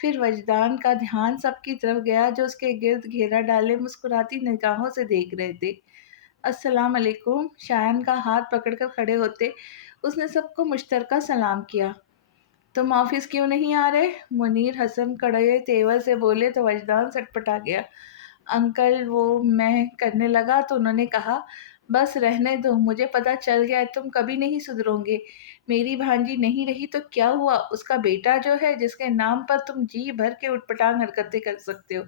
پھر وجدان کا دھیان سب کی طرف گیا جو اس کے گرد گھیرا ڈالے مسکراتی نگاہوں سے دیکھ رہے تھے۔ السلام علیکم، شایان کا ہاتھ پکڑ کر کھڑے ہوتے اس نے سب کو مشترکہ سلام کیا۔ تم آفس کیوں نہیں آ رہے؟ منیر حسن کڑے تیور سے بولے تو وجدان سٹپٹا گیا۔ انکل وہ میں کرنے لگا تو انہوں نے کہا بس رہنے دو، مجھے پتا چل گیا تم کبھی نہیں سدھرو گے۔ میری بھانجی نہیں رہی تو کیا ہوا، اس کا بیٹا جو ہے جس کے نام پر تم جی بھر کے اٹھ پٹانگ حرکتیں کر سکتے ہو۔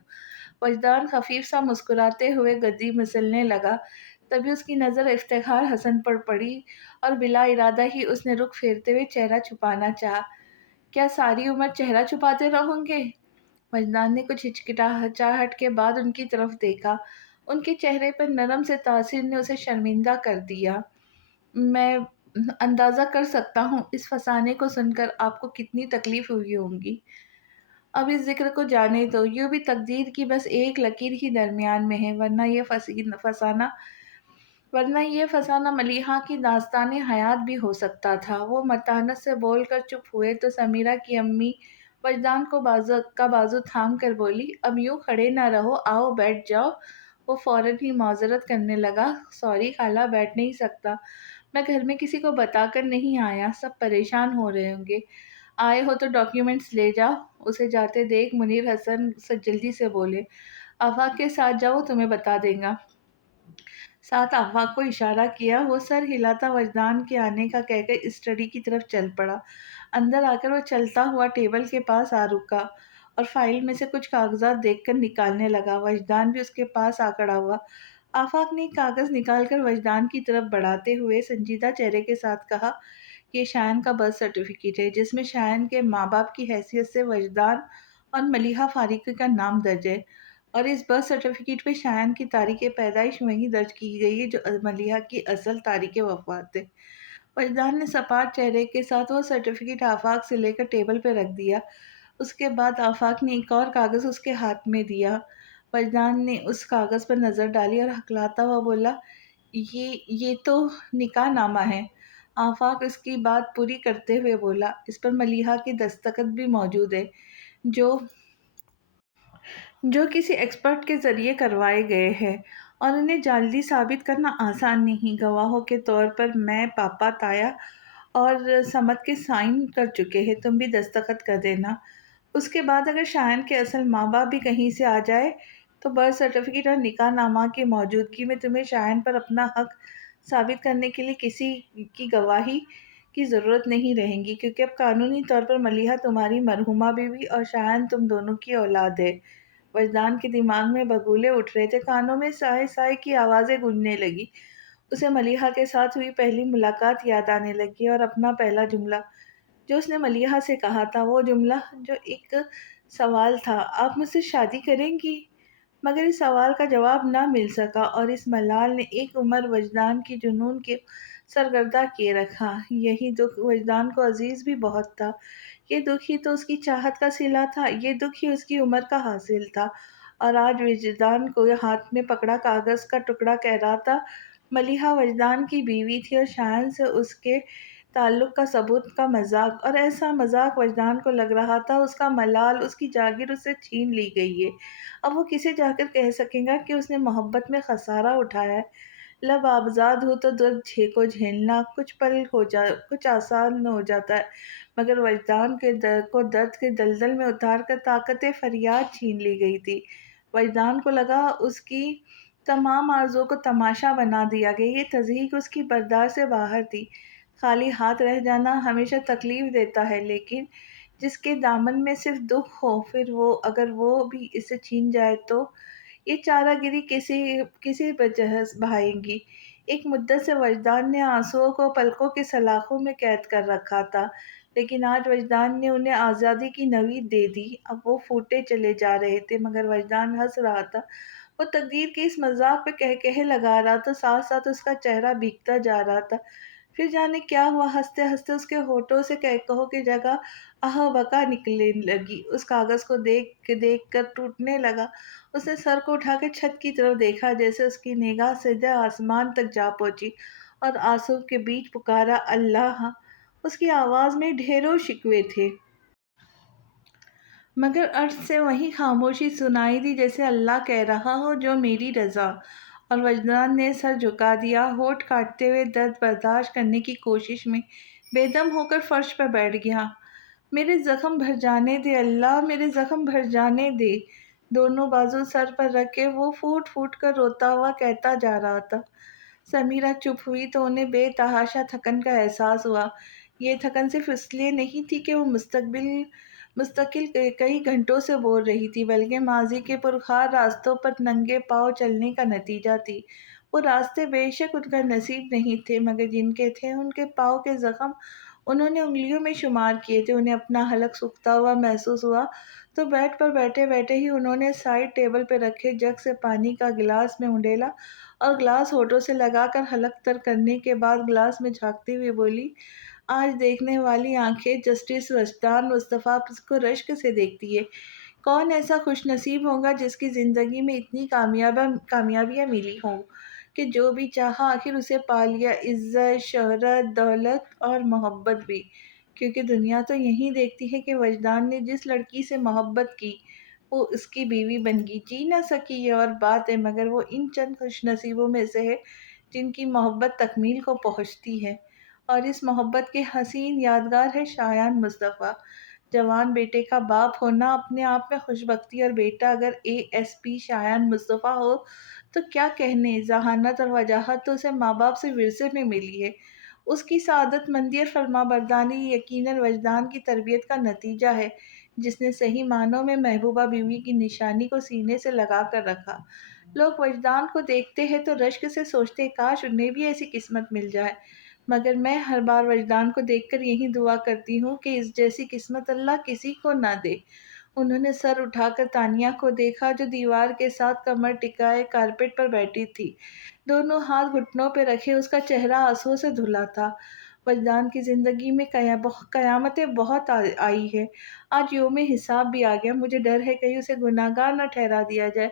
وجدان خفیف سا مسکراتے ہوئے گدی مسلنے لگا، تبھی اس کی نظر افتخار حسن پر پڑی اور بلا ارادہ ہی اس نے رخ پھیرتے ہوئے چہرہ چھپانا چاہا۔ کیا ساری عمر چہرہ چھپاتے رہوں گے؟ وجدان نے کچھ ہچکچاہٹ کے بعد ان کی طرف دیکھا۔ ان کے چہرے پر نرم سے تاثر نے اسے شرمندہ کر دیا۔ میں اندازہ کر سکتا ہوں اس فسانے کو سن کر آپ کو کتنی تکلیف ہوئی ہوگی۔ اب اس ذکر کو جانے دو، یوں بھی تقدیر کی بس ایک لکیر ہی درمیان میں ہے، ورنہ یہ فسانہ ملیحہ کی داستان حیات بھی ہو سکتا تھا۔ وہ متانت سے بول کر چپ ہوئے تو سمیرہ کی امی وجدان کو بازو تھام کر بولی، اب یوں کھڑے نہ رہو، آؤ بیٹھ جاؤ۔ وہ فوراً ہی معذرت کرنے لگا، سوری خالہ، بیٹھ نہیں سکتا، میں گھر میں کسی کو بتا کر نہیں آیا، سب پریشان ہو رہے ہوں گے، آئے ہو تو ڈاکیومنٹس لے جاؤ۔ اسے جاتے دیکھ منیر حسن جلدی سے بولے، آفاق کے ساتھ جاؤ، وہ تمہیں بتا دے گا۔ ساتھ آفاق کو اشارہ کیا، وہ سر ہلاتا وجدان کے آنے کا کہہ کر اسٹڈی کی طرف چل پڑا۔ اندر آ کر وہ چلتا ہوا ٹیبل کے پاس آ رکا اور فائل میں سے کچھ کاغذات دیکھ کر نکالنے لگا۔ وجدان بھی اس کے پاس آ کھڑا ہوا۔ آفاق نے ایک کاغذ نکال کر وجدان کی طرف بڑھاتے ہوئے سنجیدہ چہرے کے ساتھ کہا، یہ شایان کا برتھ سرٹیفکیٹ ہے جس میں شایان کے ماں باپ کی حیثیت سے وجدان اور ملیحہ فاروقی کا نام درج ہے، اور اس برتھ سرٹیفکیٹ پہ شایان کی تاریخ پیدائش وہیں درج کی گئی ہے جو ملیحہ کی اصل تاریخ وفات ہے۔ وجدان نے سپاٹ چہرے کے ساتھ وہ سرٹیفکیٹ آفاق سے لے کر ٹیبل پہ رکھ دیا۔ اس کے بعد آفاق نے ایک اور کاغذ اس کے ہاتھ میں دیا۔ وجدان نے اس کاغذ پر نظر ڈالی اور ہکلاتا ہوا بولا، یہ تو نکاح نامہ ہے۔ آفاق اس کی بات پوری کرتے ہوئے بولا، اس پر ملیحہ کے دستخط بھی موجود ہے جو کسی ایکسپرٹ کے ذریعے کروائے گئے ہیں، اور انہیں جعلی ثابت کرنا آسان نہیں۔ گواہوں کے طور پر میں، پاپا، تایا اور سمد کے سائن کر چکے ہیں، تم بھی دستخط کر دینا۔ اس کے بعد اگر شایان کے اصل ماں باپ بھی کہیں سے آ جائے تو برتھ سرٹیفکیٹ اور نکاح نامہ کی موجودگی میں تمہیں شایان پر اپنا حق ثابت کرنے کے لیے کسی کی گواہی کی ضرورت نہیں رہے گی، کیونکہ اب قانونی طور پر ملیحہ تمہاری مرحومہ بیوی اور شایان تم دونوں کی اولاد ہے۔ وجدان کے دماغ میں بگولے اٹھ رہے تھے، کانوں میں سائے سائے کی آوازیں گونجنے لگی۔ اسے ملیحہ کے ساتھ ہوئی پہلی ملاقات یاد آنے لگی اور اپنا پہلا جملہ جو اس نے ملیحہ سے کہا تھا، وہ جملہ جو ایک سوال تھا، آپ مجھ سے شادی کریں گی؟ مگر اس سوال کا جواب نہ مل سکا اور اس ملال نے ایک عمر وجدان کی جنون کے سرگردہ کیے رکھا۔ یہی دکھ وجدان کو عزیز بھی بہت تھا، یہ دکھ ہی تو اس کی چاہت کا صلہ تھا، یہ دکھ ہی اس کی عمر کا حاصل تھا۔ اور آج وجدان کو ہاتھ میں پکڑا کاغذ کا ٹکڑا کہہ رہا تھا، ملیحہ وجدان کی بیوی تھی اور شایان سے اس کے تعلق کا ثبوت کا مذاق، اور ایسا مذاق وجدان کو لگ رہا تھا اس کا ملال، اس کی جاگیر اس سے چھین لی گئی ہے۔ اب وہ کسے جا کر کہہ سکے گا کہ اس نے محبت میں خسارہ اٹھایا ہے؟ لب آبزاد ہو تو درد کو جھیلنا کچھ آسان ہو جاتا ہے، مگر وجدان کے کو درد کے دلدل میں اتار کر طاقت فریاد چھین لی گئی تھی۔ وجدان کو لگا اس کی تمام آرزوؤں کو تماشا بنا دیا گیا، یہ تضحیک اس کی برداشت سے باہر تھی۔ خالی ہاتھ رہ جانا ہمیشہ تکلیف دیتا ہے، لیکن جس کے دامن میں صرف دکھ ہو، پھر اگر وہ بھی اسے چھین جائے تو یہ چارہ گیری کسی بجہز بہائے گی۔ ایک مدت سے وجدان نے آنسوؤں کو پلکوں کے سلاخوں میں قید کر رکھا تھا، لیکن آج وجدان نے انہیں آزادی کی نوید دے دی۔ اب وہ پھوٹے چلے جا رہے تھے، مگر وجدان ہنس رہا تھا۔ وہ تقدیر کے اس مذاق پہ قہقہے لگا رہا تھا، ساتھ ساتھ اس کا چہرہ بھیگتا جا رہا تھا۔ پھر جانے کیا ہوا، ہنستے ہنستے اس کے ہونٹوں سے قہقہوں کی جگہ آہ بکا نکلنے لگی۔ اس کاغذ کو دیکھ کر ٹوٹنے لگا۔ اس نے سر کو اٹھا کر چھت کی طرف دیکھا، جیسے اس کی نگاہ سیدھے آسمان تک جا پہنچی، اور آنسوؤں کے بیچ پکارا، اللہ! اس کی آواز میں ڈھیروں شکوے تھے۔ مگر عرش سے وہی خاموشی سنائی دی جیسے اللہ کہہ رہا ہو جو میری رضا، اور وجدان نے سر جھکا دیا، ہونٹ کاٹتے ہوئے درد برداشت کرنے کی کوشش میں بے دم ہو کر فرش پر بیٹھ گیا۔ میرے زخم بھر جانے دے اللہ، میرے زخم بھر جانے دے۔ دونوں بازو سر پر رکھ کے وہ پھوٹ پھوٹ کر روتا ہوا کہتا جا رہا تھا۔ سمیرہ چپ ہوئی تو انہیں بے تحاشا تھکن کا احساس ہوا۔ یہ تھکن صرف اس لیے نہیں تھی کہ وہ مستقل کئی گھنٹوں سے بول رہی تھی، بلکہ ماضی کے پرخار راستوں پر ننگے پاؤں چلنے کا نتیجہ تھی۔ وہ راستے بے شک ان کا نصیب نہیں تھے، مگر جن کے تھے ان کے پاؤں کے زخم انہوں نے انگلیوں میں شمار کیے تھے۔ انہیں اپنا حلق سوکھتا ہوا محسوس ہوا تو بیڈ پر بیٹھے بیٹھے ہی انہوں نے سائڈ ٹیبل پہ رکھے جگ سے پانی کا گلاس میں انڈیلا اور گلاس ہونٹوں سے لگا کر حلق تر کرنے کے بعد گلاس میں جھانکتے ہوئے بولی، آج دیکھنے والی آنکھیں جسٹس وجدان مصطفیٰ کو رشک سے دیکھتی ہے۔ کون ایسا خوش نصیب ہوگا جس کی زندگی میں اتنی کامیابیاں ملی ہوں کہ جو بھی چاہا آخر اسے پا لیا، عزت، شہرت، دولت اور محبت بھی۔ کیونکہ دنیا تو یہی دیکھتی ہے کہ وجدان نے جس لڑکی سے محبت کی وہ اس کی بیوی بن گئی۔ جی نہ سکی یہ اور بات ہے، مگر وہ ان چند خوش نصیبوں میں سے ہے جن کی محبت تکمیل کو پہنچتی ہے، اور اس محبت کے حسین یادگار ہے شایان مصطفیٰ۔ جوان بیٹے کا باپ ہونا اپنے آپ میں خوش بختی، اور بیٹا اگر ASP شایان مصطفیٰ ہو تو کیا کہنے، ذہانت اور وجاہت تو اسے ماں باپ سے ورثے میں ملی ہے۔ اس کی سعادت مندی اور فرما برداری یقیناً وجدان کی تربیت کا نتیجہ ہے، جس نے صحیح معنوں میں محبوبہ بیوی کی نشانی کو سینے سے لگا کر رکھا۔ لوگ وجدان کو دیکھتے ہیں تو رشک سے سوچتے کاش انہیں بھی ایسی قسمت مل جائے، مگر میں ہر بار وجدان کو دیکھ کر یہی دعا کرتی ہوں کہ اس جیسی قسمت اللہ کسی کو نہ دے۔ انہوں نے سر اٹھا کر تانیہ کو دیکھا جو دیوار کے ساتھ کمر ٹکائے کارپیٹ پر بیٹھی تھی، دونوں ہاتھ گھٹنوں پہ رکھے۔ اس کا چہرہ آنسوؤں سے دھلا تھا۔ وجدان کی زندگی میں قیامتیں بہت آئی ہے، آج یوم حساب بھی آ گیا، مجھے ڈر ہے کہیں اسے گناہگار نہ ٹھہرا دیا جائے،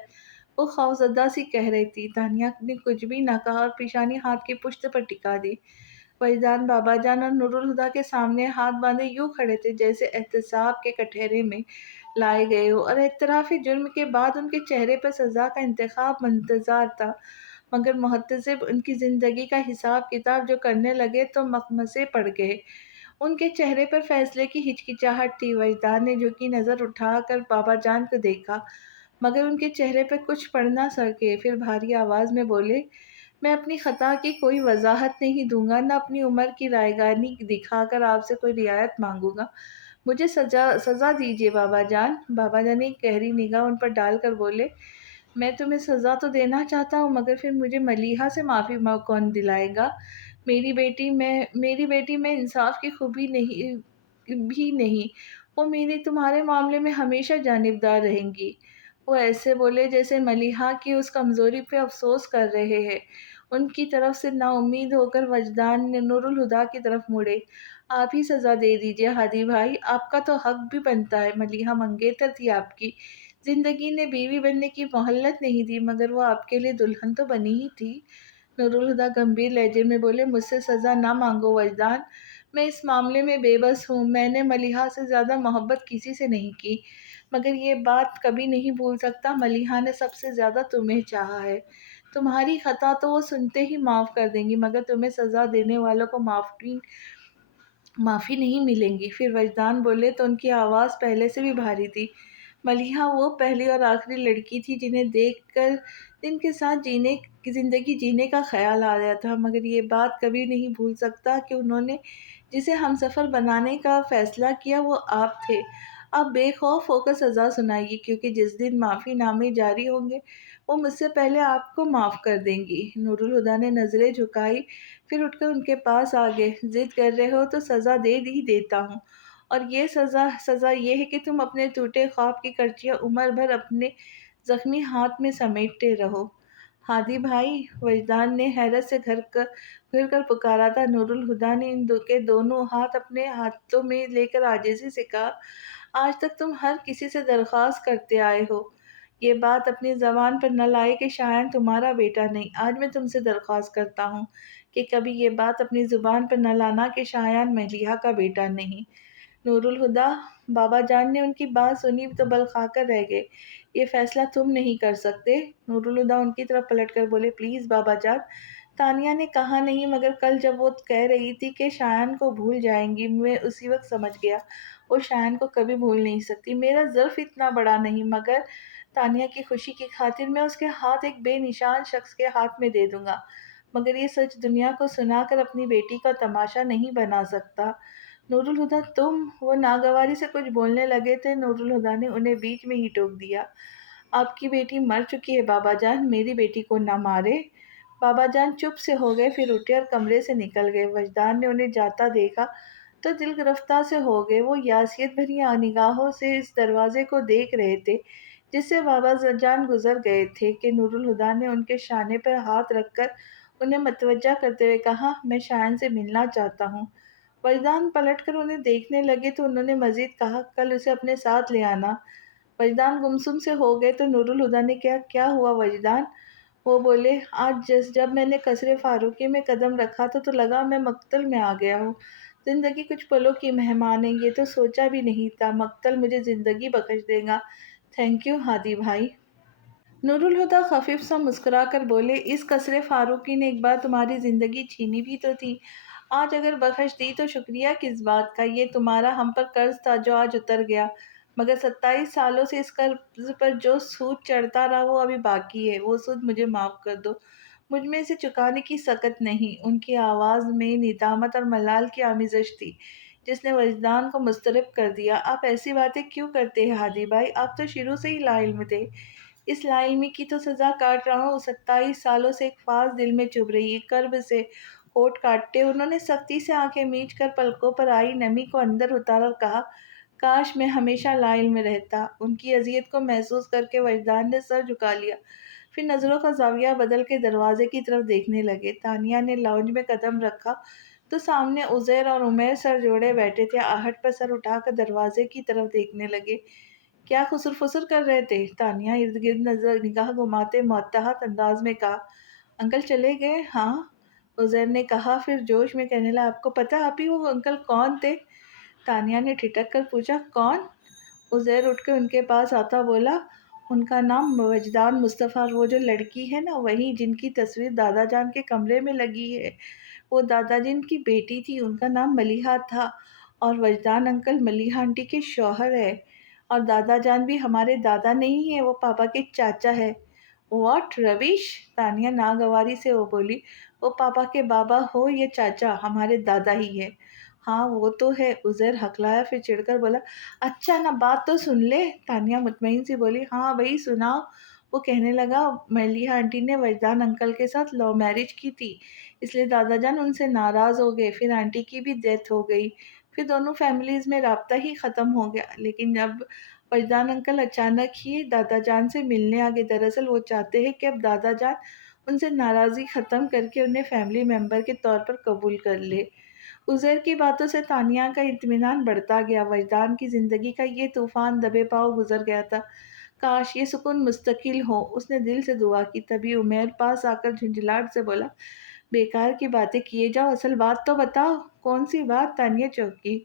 وہ خوفزدہ سی کہہ رہی تھی۔ تانیہ نے کچھ بھی نہ کہا اور پیشانی ہاتھ کی پشت پر ٹکا دی۔ وجدان بابا جان اور نور الہدیٰ کے سامنے ہاتھ باندھے یوں کھڑے تھے جیسے احتساب کے کٹہرے میں لائے گئے ہو، اور اعتراف جرم کے بعد ان کے چہرے پر سزا کا انتخاب منتظر تھا، مگر محتسب ان کی زندگی کا حساب کتاب جو کرنے لگے تو مخمصے پڑ گئے۔ ان کے چہرے پر فیصلے کی ہچکچاہٹ تھی۔ وجدان نے جھکی نظر اٹھا کر بابا جان کو دیکھا، مگر ان کے چہرے پر کچھ پڑھ نہ سکے۔ پھر بھاری آواز میں بولے، میں اپنی خطا کی کوئی وضاحت نہیں دوں گا، نہ اپنی عمر کی رائیگانی دکھا کر آپ سے کوئی رعایت مانگوں گا، مجھے سزا دیجیے بابا جان۔ بابا جان ایک گہری نگاہ ان پر ڈال کر بولے، میں تمہیں سزا تو دینا چاہتا ہوں، مگر پھر مجھے ملیحہ سے معافی کون دلائے گا؟ میری بیٹی میں انصاف کی خوبی بھی نہیں، وہ میری تمہارے معاملے میں ہمیشہ جانبدار رہیں گی۔ وہ ایسے بولے جیسے ملیحہ کی اس کمزوری پہ افسوس کر رہے ہیں۔ ان کی طرف سے نا امید ہو کر وجدان نے نور الہدیٰ کی طرف مڑے، آپ ہی سزا دے دیجیے ہادی بھائی، آپ کا تو حق بھی بنتا ہے، ملیحہ منگیتر تھی آپ کی، زندگی نے بیوی بننے کی مہلت نہیں دی، مگر وہ آپ کے لیے دلہن تو بنی ہی تھی۔ نور الہدیٰ گمبھیر لہجے میں بولے، مجھ سے سزا نہ مانگو وجدان، میں اس معاملے میں بے بس ہوں، میں نے ملیحہ سے زیادہ محبت کسی سے نہیں کی، مگر یہ بات کبھی نہیں بھول سکتا، ملیحہ نے سب سے زیادہ تمہیں چاہا ہے۔ تمہاری خطا تو وہ سنتے ہی معاف کر دیں گی، مگر تمہیں سزا دینے والوں کو معافی نہیں ملیں گی۔ پھر وجدان بولے تو ان کی آواز پہلے سے بھی بھاری تھی، ملیحہ وہ پہلی اور آخری لڑکی تھی جنہیں دیکھ کر جن کے ساتھ زندگی جینے کا خیال آیا تھا، مگر یہ بات کبھی نہیں بھول سکتا کہ انہوں نے جسے ہمسفر بنانے کا فیصلہ کیا وہ آپ تھے۔ آپ بے خوف ہو کر سزا سنائیے، کیونکہ جس دن معافی نامے جاری ہوں گے وہ مجھ سے پہلے آپ کو معاف کر دیں گی۔ نور الہدیٰ نے نظریں جھکائی، پھر اٹھ کر ان کے پاس آ گئے، ضد کر رہے ہو تو سزا دے ہی دیتا ہوں، اور یہ سزا یہ ہے کہ تم اپنے ٹوٹے خواب کی کرچیاں عمر بھر اپنے زخمی ہاتھ میں سمیٹتے رہو۔ ہادی بھائی، وجدان نے حیرت سے گھر کر پکارا تھا۔ نور الہدیٰ نے ان کے دونوں ہاتھ اپنے ہاتھوں میں لے کر عاجزی سے کہا، آج تک تم ہر کسی سے درخواست کرتے آئے ہو، یہ بات اپنی زبان پر نہ لائے کہ شایان تمہارا بیٹا نہیں، آج میں تم سے درخواست کرتا ہوں کہ کبھی یہ بات اپنی زبان پر نہ لانا کہ شایان ملیحہ کا بیٹا نہیں۔ نور الہدیٰ بابا جان نے ان کی بات سنی تو بل کھا کر رہ گئے۔ یہ فیصلہ تم نہیں کر سکتے؟ نور الہدیٰ ان کی طرف پلٹ کر بولے، پلیز بابا جان۔ تانیہ نے کہا نہیں، مگر کل جب وہ کہہ رہی تھی کہ شایان کو بھول جائیں گی، میں اسی وقت سمجھ گیا وہ شایان کو کبھی بھول نہیں سکتی۔ میرا ظرف اتنا بڑا نہیں، مگر تانیہ کی خوشی کی خاطر میں اس کے ہاتھ ایک بے نشان شخص کے ہاتھ میں دے دوں گا، مگر یہ سچ دنیا کو سنا کر اپنی بیٹی کا تماشا نہیں بنا سکتا۔ نور الہدیٰ تم، وہ ناگواری سے کچھ بولنے لگے تھے، نور الہدیٰ نے انہیں بیچ میں ہی ٹوک دیا۔ آپ کی بیٹی مر چکی ہے بابا جان، میری بیٹی کو نہ مارے۔ بابا جان چپ سے ہو گئے، پھر اٹھے اور کمرے سے نکل گئے۔ وجدان نے انہیں جاتا دیکھا تو دل گرفتہ سے ہو گئے۔ وہ یاسیت بھری نگاہوں سے اس دروازے کو دیکھ رہے تھے جس سے بابا جان گزر گئے تھے کہ نور الہدیٰ نے ان کے شانے پر ہاتھ رکھ کر انہیں متوجہ کرتے ہوئے کہا، میں شایان سے ملنا چاہتا ہوں۔ وجدان پلٹ کر انہیں دیکھنے لگے تو انہوں نے مزید کہا، کل اسے اپنے ساتھ لے آنا۔ وجدان گمسم سے ہو گئے تو نور الہدیٰ نے کہا، کیا ہوا وجدان؟ وہ بولے، آج جب میں نے قصر فاروقی میں قدم رکھا تو لگا میں مقتل میں آ گیا ہوں۔ زندگی کچھ پلوں کی مہمان ہے، یہ تو سوچا بھی نہیں تھا مقتل مجھے زندگی بخش دے گا۔ تھینک یو ہادی بھائی۔ نور الہدیٰ خفیف سا مسکرا کر بولے، اس قصر فاروقی نے ایک بار تمہاری زندگی چھینی بھی تو تھی، آج اگر بخش دی تو شکریہ کس بات کا؟ یہ تمہارا ہم پر قرض تھا جو آج اتر گیا، مگر 27 سالوں سے اس قرض پر جو سود چڑھتا رہا وہ ابھی باقی ہے، وہ سود مجھے معاف کر دو، مجھ میں اسے چکانے کی سکت نہیں۔ ان کی آواز میں ندامت اور ملال کی آمیزش تھی جس نے وجدان کو مضطرب کر دیا۔ آپ ایسی باتیں کیوں کرتے ہیں ہادی بھائی؟ آپ تو شروع سے ہی لا علم تھے۔ اس لا علمی کی تو سزا کاٹ رہا ہوں۔ 27 سالوں سے ایک فاس دل میں چبھ رہی ہے، کرب سے ہونٹ کاٹتے انہوں نے سختی سے آنکھیں میچ کر پلکوں پر آئی نمی کو اندر اتارا اور کہا، کاش میں ہمیشہ لا علم رہتا۔ ان کی اذیت کو محسوس کر کے وجدان نے سر جھکا لیا، پھر نظروں کا زاویہ بدل کے دروازے کی طرف دیکھنے لگے۔ تانیہ نے لاؤنج میں قدم رکھا تو سامنے عزیر اور عمیر سر جوڑے بیٹھے تھے، آہٹ پر سر اٹھا کر دروازے کی طرف دیکھنے لگے۔ کیا خسر فسر کر رہے تھے؟ تانیہ ارد گرد نگاہ گھماتے متحد انداز میں کہا، انکل چلے گئے؟ ہاں، عزیر نے کہا، پھر جوش میں کہنے لگا، آپ کو پتہ ابھی وہ انکل کون تھے؟ تانیہ نے ٹھٹک کر پوچھا، کون؟ عزیر اٹھ کے ان کے پاس آتا بولا، ان کا نام وجدان مصطفیٰ، اور وہ جو لڑکی ہے نا، وہی جن کی تصویر دادا جان کے کمرے میں لگی ہے، وہ دادا جن کی بیٹی تھی، ان کا نام ملیحہ تھا، اور وجدان انکل ملیحہ آنٹی کے شوہر ہے، اور دادا جان بھی ہمارے دادا نہیں ہیں، وہ پاپا کے چاچا ہے۔ واٹ ربش! تانیہ ناگواری سے وہ بولی، وہ پاپا کے بابا ہو یا چاچا، ہمارے دادا ہی ہے۔ ہاں وہ تو ہے، عزیر ہکلایا، پھر چڑھ کر بولا، اچھا نا بات تو سن لے۔ تانیہ مطمئن سی بولی، ہاں وہی سناؤ۔ وہ کہنے لگا، ملیحہ آنٹی نے وجدان انکل کے ساتھ لو میرج کی تھی، اس لیے دادا جان ان سے ناراض ہو گئے، پھر آنٹی کی بھی ڈیتھ ہو گئی، پھر دونوں فیملیز میں رابطہ ہی ختم ہو گیا، لیکن اب وجدان انکل اچانک ہی دادا جان سے ملنے آگے۔ دراصل وہ چاہتے ہیں کہ اب دادا جان ان سے ناراضی ختم کر کے انہیں فیملی ممبر کے طور پر قبول کر لے۔ عزیر کی باتوں سے تانیہ کا اطمینان بڑھتا گیا۔ وجدان کی زندگی کا یہ طوفان دبے پاؤ گزر گیا تھا، کاش یہ سکون مستقل ہو۔ اس نے دل سے دعا کی۔ تبھی عمیر پاس آ کر جھنجھلاہٹ سے بولا، بیکار کی باتیں کیے جاؤ، اصل بات تو بتاؤ۔ کون سی بات؟ تانیہ چونکی۔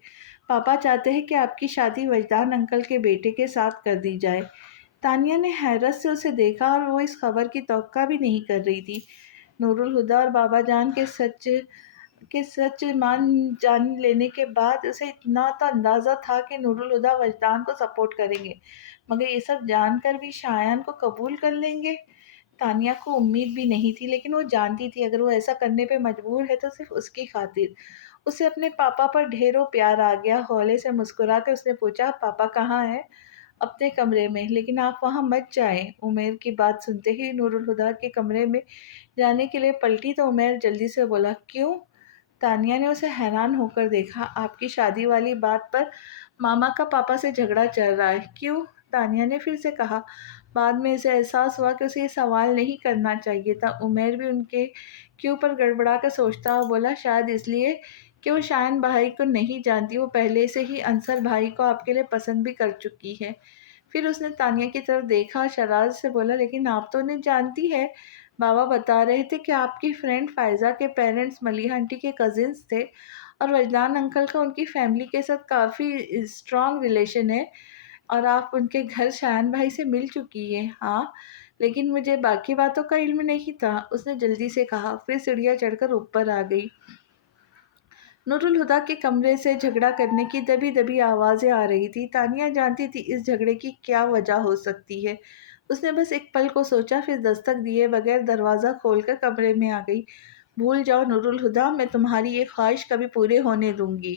پاپا چاہتے ہیں کہ آپ کی شادی وجدان انکل کے بیٹے کے ساتھ کر دی جائے۔ تانیہ نے حیرت سے اسے دیکھا اور وہ اس خبر کی توقع بھی نہیں کر رہی تھی۔ نور الہدیٰ اور بابا جان کے سچ جان لینے کے بعد اسے اتنا تو اندازہ تھا کہ نور الہدیٰ وجدان کو سپورٹ کریں گے، مگر یہ سب جان کر بھی شایان کو قبول کر لیں گے؟ تانیہ کو امید بھی نہیں تھی، لیکن وہ جانتی تھی اگر وہ ایسا کرنے پہ مجبور ہے تو صرف اس کی خاطر۔ اسے اپنے پاپا پر ڈھیروں پیار آ گیا۔ ہولے سے مسکرا کر اس نے پوچھا، پاپا کہاں ہے؟ اپنے کمرے میں، لیکن آپ وہاں مت جائیں۔ عمیر کی بات سنتے ہی نور الہدیٰ کے کمرے میں جانے کے لیے پلٹی تو عمیر جلدی سے بولا، کیوں؟ تانیہ نے اسے حیران ہو کر دیکھا۔ آپ کی شادی والی بات پر ماما کا پاپا سے جھگڑا چل رہا ہے۔ کیوں؟ تانیہ نے پھر سے کہا۔ بعد میں اسے احساس ہوا کہ اسے یہ سوال نہیں کرنا چاہیے تھا۔ عمیر بھی ان کے کیوں پر گڑبڑا کر سوچتا ہوا بولا، شاید اس لیے کہ وہ شایان بھائی کو نہیں جانتی، وہ پہلے سے ہی انصر بھائی کو آپ کے لیے پسند بھی کر چکی ہے۔ پھر اس نے تانیہ کی طرف دیکھا اور شرارت سے بولا، لیکن آپ تو انہیں جانتی ہے، بابا بتا رہے تھے کہ آپ کی فرینڈ فائزہ کے پیرنٹس ملیحہ آنٹی کے کزنز تھے، اور وجدان انکل کا ان کی فیملی کے ساتھ کافی اسٹرانگ ریلیشن ہے، اور آپ ان کے گھر شایان بھائی سے مل چکی ہیں؟ ہاں، لیکن مجھے باقی باتوں کا علم نہیں تھا، اس نے جلدی سے کہا، پھر سیڑھیاں چڑھ کر اوپر آ گئی۔ نور الہدیٰ کے کمرے سے جھگڑا کرنے کی دبی دبی آوازیں آ رہی تھی۔ تانیہ جانتی تھی اس جھگڑے کی کیا وجہ ہو سکتی ہے۔ اس نے بس ایک پل کو سوچا، پھر دستک دیے بغیر دروازہ کھول کر کمرے میں آ گئی۔ بھول جاؤ نور الہدیٰ، میں تمہاری یہ خواہش کبھی پورے ہونے دوں گی۔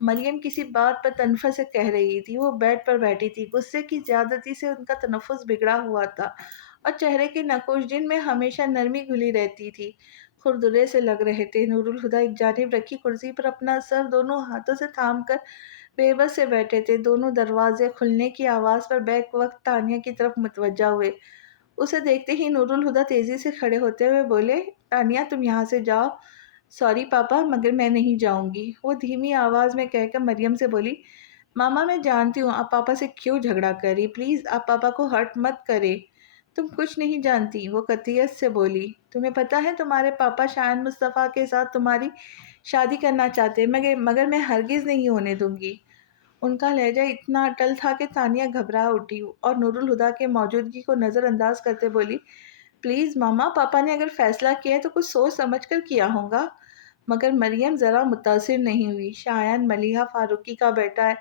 مریم کسی بات پر تنفر سے کہہ رہی تھی۔ وہ بیڈ پر بیٹھی تھی، غصے کی زیادتی سے ان کا تنفس بگڑا ہوا تھا، اور چہرے کے نقوش جن میں ہمیشہ نرمی گھلی رہتی تھی خوردرے سے لگ رہے تھے۔ نور الہدیٰ ایک جانب رکھی کرسی پر اپنا سر دونوں ہاتھوں سے تھام کر بے بس سے بیٹھے تھے۔ دونوں دروازے کھلنے کی آواز پر بیک وقت تانیہ کی طرف متوجہ ہوئے۔ اسے دیکھتے ہی نور الہدیٰ تیزی سے کھڑے ہوتے ہوئے بولے، تانیہ تم یہاں سے جاؤ۔ سوری پاپا، مگر میں نہیں جاؤں گی، وہ دھیمی آواز میں کہہ کر مریم سے بولی۔ ماما میں جانتی ہوں آپ پاپا سے کیوں جھگڑا کر رہی، پلیز آپ پاپا کو ہرٹ مت کرے۔ تم کچھ نہیں جانتی، وہ قطعیت سے بولی۔ تمہیں پتہ ہے تمہارے پاپا شایان مصطفیٰ کے ساتھ تمہاری شادی کرنا چاہتے ہیں، مگر میں ہرگز نہیں ہونے دوں گی۔ ان کا لہجہ اتنا اٹل تھا کہ تانیہ گھبرا اٹھی اور نور الہدیٰ کے موجودگی کو نظر انداز کرتے بولی، پلیز ماما، پاپا نے اگر فیصلہ کیا ہے تو کچھ سوچ سمجھ کر کیا ہوگا۔ مگر مریم ذرا متاثر نہیں ہوئی۔ شایان ملیحہ فاروقی کا بیٹا ہے،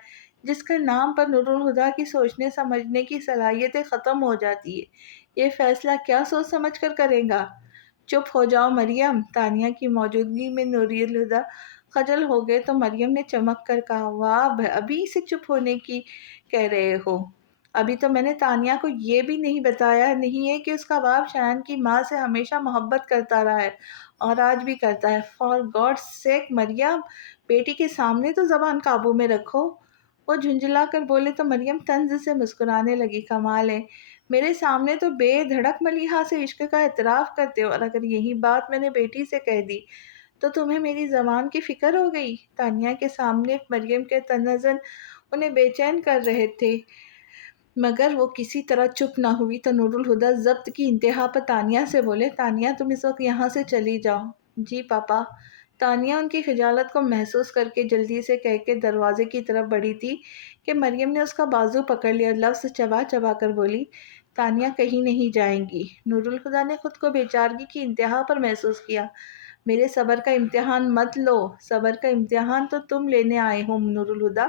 جس کے نام پر نور الہدیٰ کی سوچنے سمجھنے کی صلاحیتیں ختم ہو جاتی ہے۔ یہ فیصلہ کیا سوچ سمجھ کر کرے گا؟ چپ ہو جاؤ مریم۔ تانیہ کی موجودگی میں نور الہدیٰ خجل ہو گئے تو مریم نے چمک کر کہا، واہ، ابھی سے چپ ہونے کی کہہ رہے ہو؟ ابھی تو میں نے تانیہ کو یہ بھی نہیں بتایا نہیں ہے کہ اس کا باپ شایان کی ماں سے ہمیشہ محبت کرتا رہا ہے، اور آج بھی کرتا ہے۔ فار گاڈ سیک مریم، بیٹی کے سامنے تو زبان قابو میں رکھو۔ وہ جھنجھلا کر بولے تو مریم طنز سے مسکرانے لگی، کمال ہے، میرے سامنے تو بے دھڑک ملیحہ سے عشق کا اعتراف کرتے ہو، اور اگر یہی بات میں نے بیٹی سے کہہ دی تو تمہیں میری زبان کی فکر ہو گئی۔ تانیہ کے سامنے مریم کے تنازع انہیں بے چین کر رہے تھے، مگر وہ کسی طرح چپ نہ ہوئی تو نور الہدیٰ ضبط کی انتہا پر تانیہ سے بولے، تانیہ تم اس وقت یہاں سے چلی جاؤ۔ جی پاپا۔ تانیہ ان کی خجالت کو محسوس کر کے جلدی سے کہہ کے دروازے کی طرف بڑھی تھی کہ مریم نے اس کا بازو پکڑ لیا اور لفظ چبا چبا کر بولی، تانیہ کہیں نہیں جائیں گی۔ نور الہدیٰ نے خود کو بے چارگی کی انتہا پر محسوس کیا۔ میرے صبر کا امتحان مت لو، صبر کا امتحان تو تم لینے آئے ہو نور الہدیٰ۔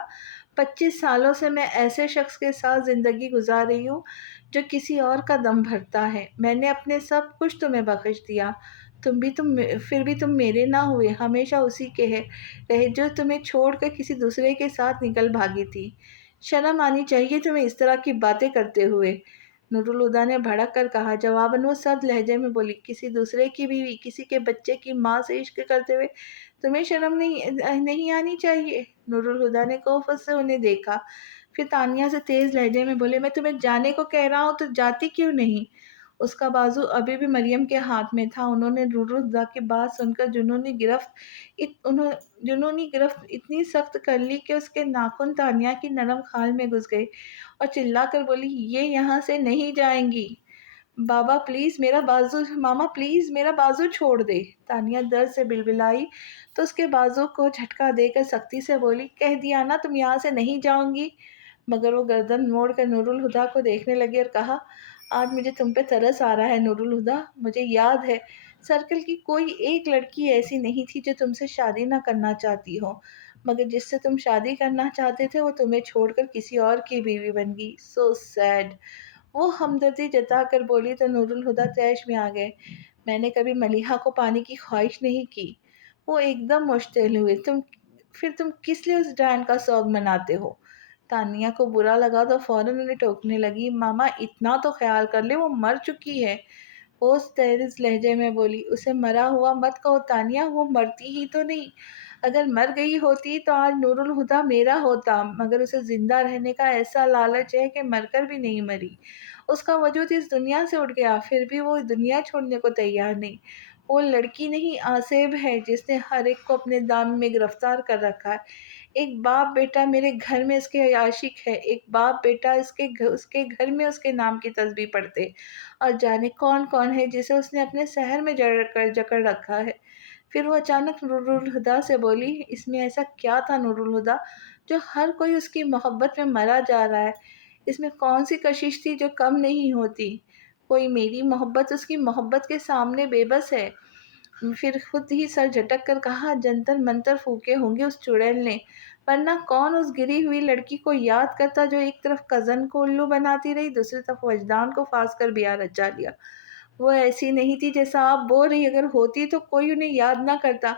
25 سالوں سے میں ایسے شخص کے ساتھ زندگی گزار رہی ہوں جو کسی اور کا دم بھرتا ہے۔ میں نے اپنے سب کچھ تمہیں بخش دیا، پھر بھی تم میرے نہ ہوئے، ہمیشہ اسی کے رہے جو تمہیں چھوڑ کر کسی دوسرے کے ساتھ نکل بھاگی تھی۔ شرم آنی چاہیے تمہیں اس طرح کی باتیں کرتے ہوئے۔ نور الہدیٰ نے بھڑک کر کہا۔ جواباً وہ سرد لہجے میں بولی، کسی دوسرے کی بیوی، کسی کے بچے کی ماں سے عشق کرتے ہوئے تمہیں شرم نہیں آنی چاہیے؟ نور الہدیٰ نے کوفت سے انہیں دیکھا، پھر تانیہ سے تیز لہجے میں بولے، میں تمہیں جانے کو کہہ رہا ہوں تو جاتی کیوں نہیں؟ اس کا بازو ابھی بھی مریم کے ہاتھ میں تھا۔ انہوں نے نور الہدیٰ کی بات سن کر جنونی گرفت اتنی سخت کر لی کہ اس کے ناخن تانیہ کی نرم کھال میں گھس گئے، اور چلا کر بولی، یہ یہاں سے نہیں جائیں گی۔ بابا پلیز میرا بازو، ماما پلیز میرا بازو چھوڑ دے۔ تانیہ درد سے بلبلائی تو اس کے بازو کو جھٹکا دے کر سختی سے بولی، کہہ دیا نا تم یہاں سے نہیں جاؤں گی۔ مگر وہ گردن موڑ کر نور الہدیٰ کو دیکھنے لگی اور کہا، آج مجھے تم پہ ترس آ رہا ہے نور الہدیٰ۔ مجھے یاد ہے سرکل کی کوئی ایک لڑکی ایسی نہیں تھی جو تم سے شادی نہ کرنا چاہتی ہو، مگر جس سے تم شادی کرنا چاہتے تھے وہ تمہیں چھوڑ کر کسی اور کی بیوی بن گئی۔ سو سیڈ۔ وہ ہمدردی جتا کر بولی تو نور الہدیٰ طیش میں آ گئے، میں نے کبھی ملیحہ کو پانے کی خواہش نہیں کی۔ وہ ایک دم مشتعل ہوئے، پھر تم کس لیے اس ڈان کا سوگ مناتے ہو؟ تانیہ کو برا لگا تو فوراً انہیں ٹوکنے لگی، ماما اتنا تو خیال کر لے، وہ مر چکی ہے۔ وہ اس تیز لہجے میں بولی، اسے مرا ہوا مت کہو تانیہ، وہ مرتی ہی تو نہیں۔ اگر مر گئی ہوتی تو آج نور الہدیٰ میرا ہوتا، مگر اسے زندہ رہنے کا ایسا لالچ ہے کہ مر کر بھی نہیں مری۔ اس کا وجود اس دنیا سے اٹھ گیا، پھر بھی وہ دنیا چھوڑنے کو تیار نہیں۔ وہ لڑکی نہیں، آصف ہے جس نے ہر ایک کو اپنے دام میں گرفتار کر رکھا ہے۔ ایک باپ بیٹا میرے گھر میں اس کے عاشق ہے، ایک باپ بیٹا اس کے گھر میں اس کے نام کی تسبیح پڑھتے، اور جانے کون کون ہے جسے اس نے اپنے سحر میں جکڑ رکھا ہے۔ پھر وہ اچانک نورالہدا سے بولی، اس میں ایسا کیا تھا نورالہدا جو ہر کوئی اس کی محبت میں مرا جا رہا ہے؟ اس میں کون سی کشش تھی جو کم نہیں ہوتی؟ کوئی میری محبت اس کی محبت کے سامنے بے بس ہے۔ پھر خود ہی سر جھٹک کر کہا، جنتر منتر پھونکے ہوں گے اس چڑیل نے، ورنہ کون اس گری ہوئی لڑکی کو یاد کرتا جو ایک طرف کزن کو الو بناتی رہی، دوسری طرف وجدان کو پھانس کر بیاہ رچا لیا۔ وہ ایسی نہیں تھی جیسا آپ بول رہی، اگر ہوتی تو کوئی انہیں یاد نہ کرتا۔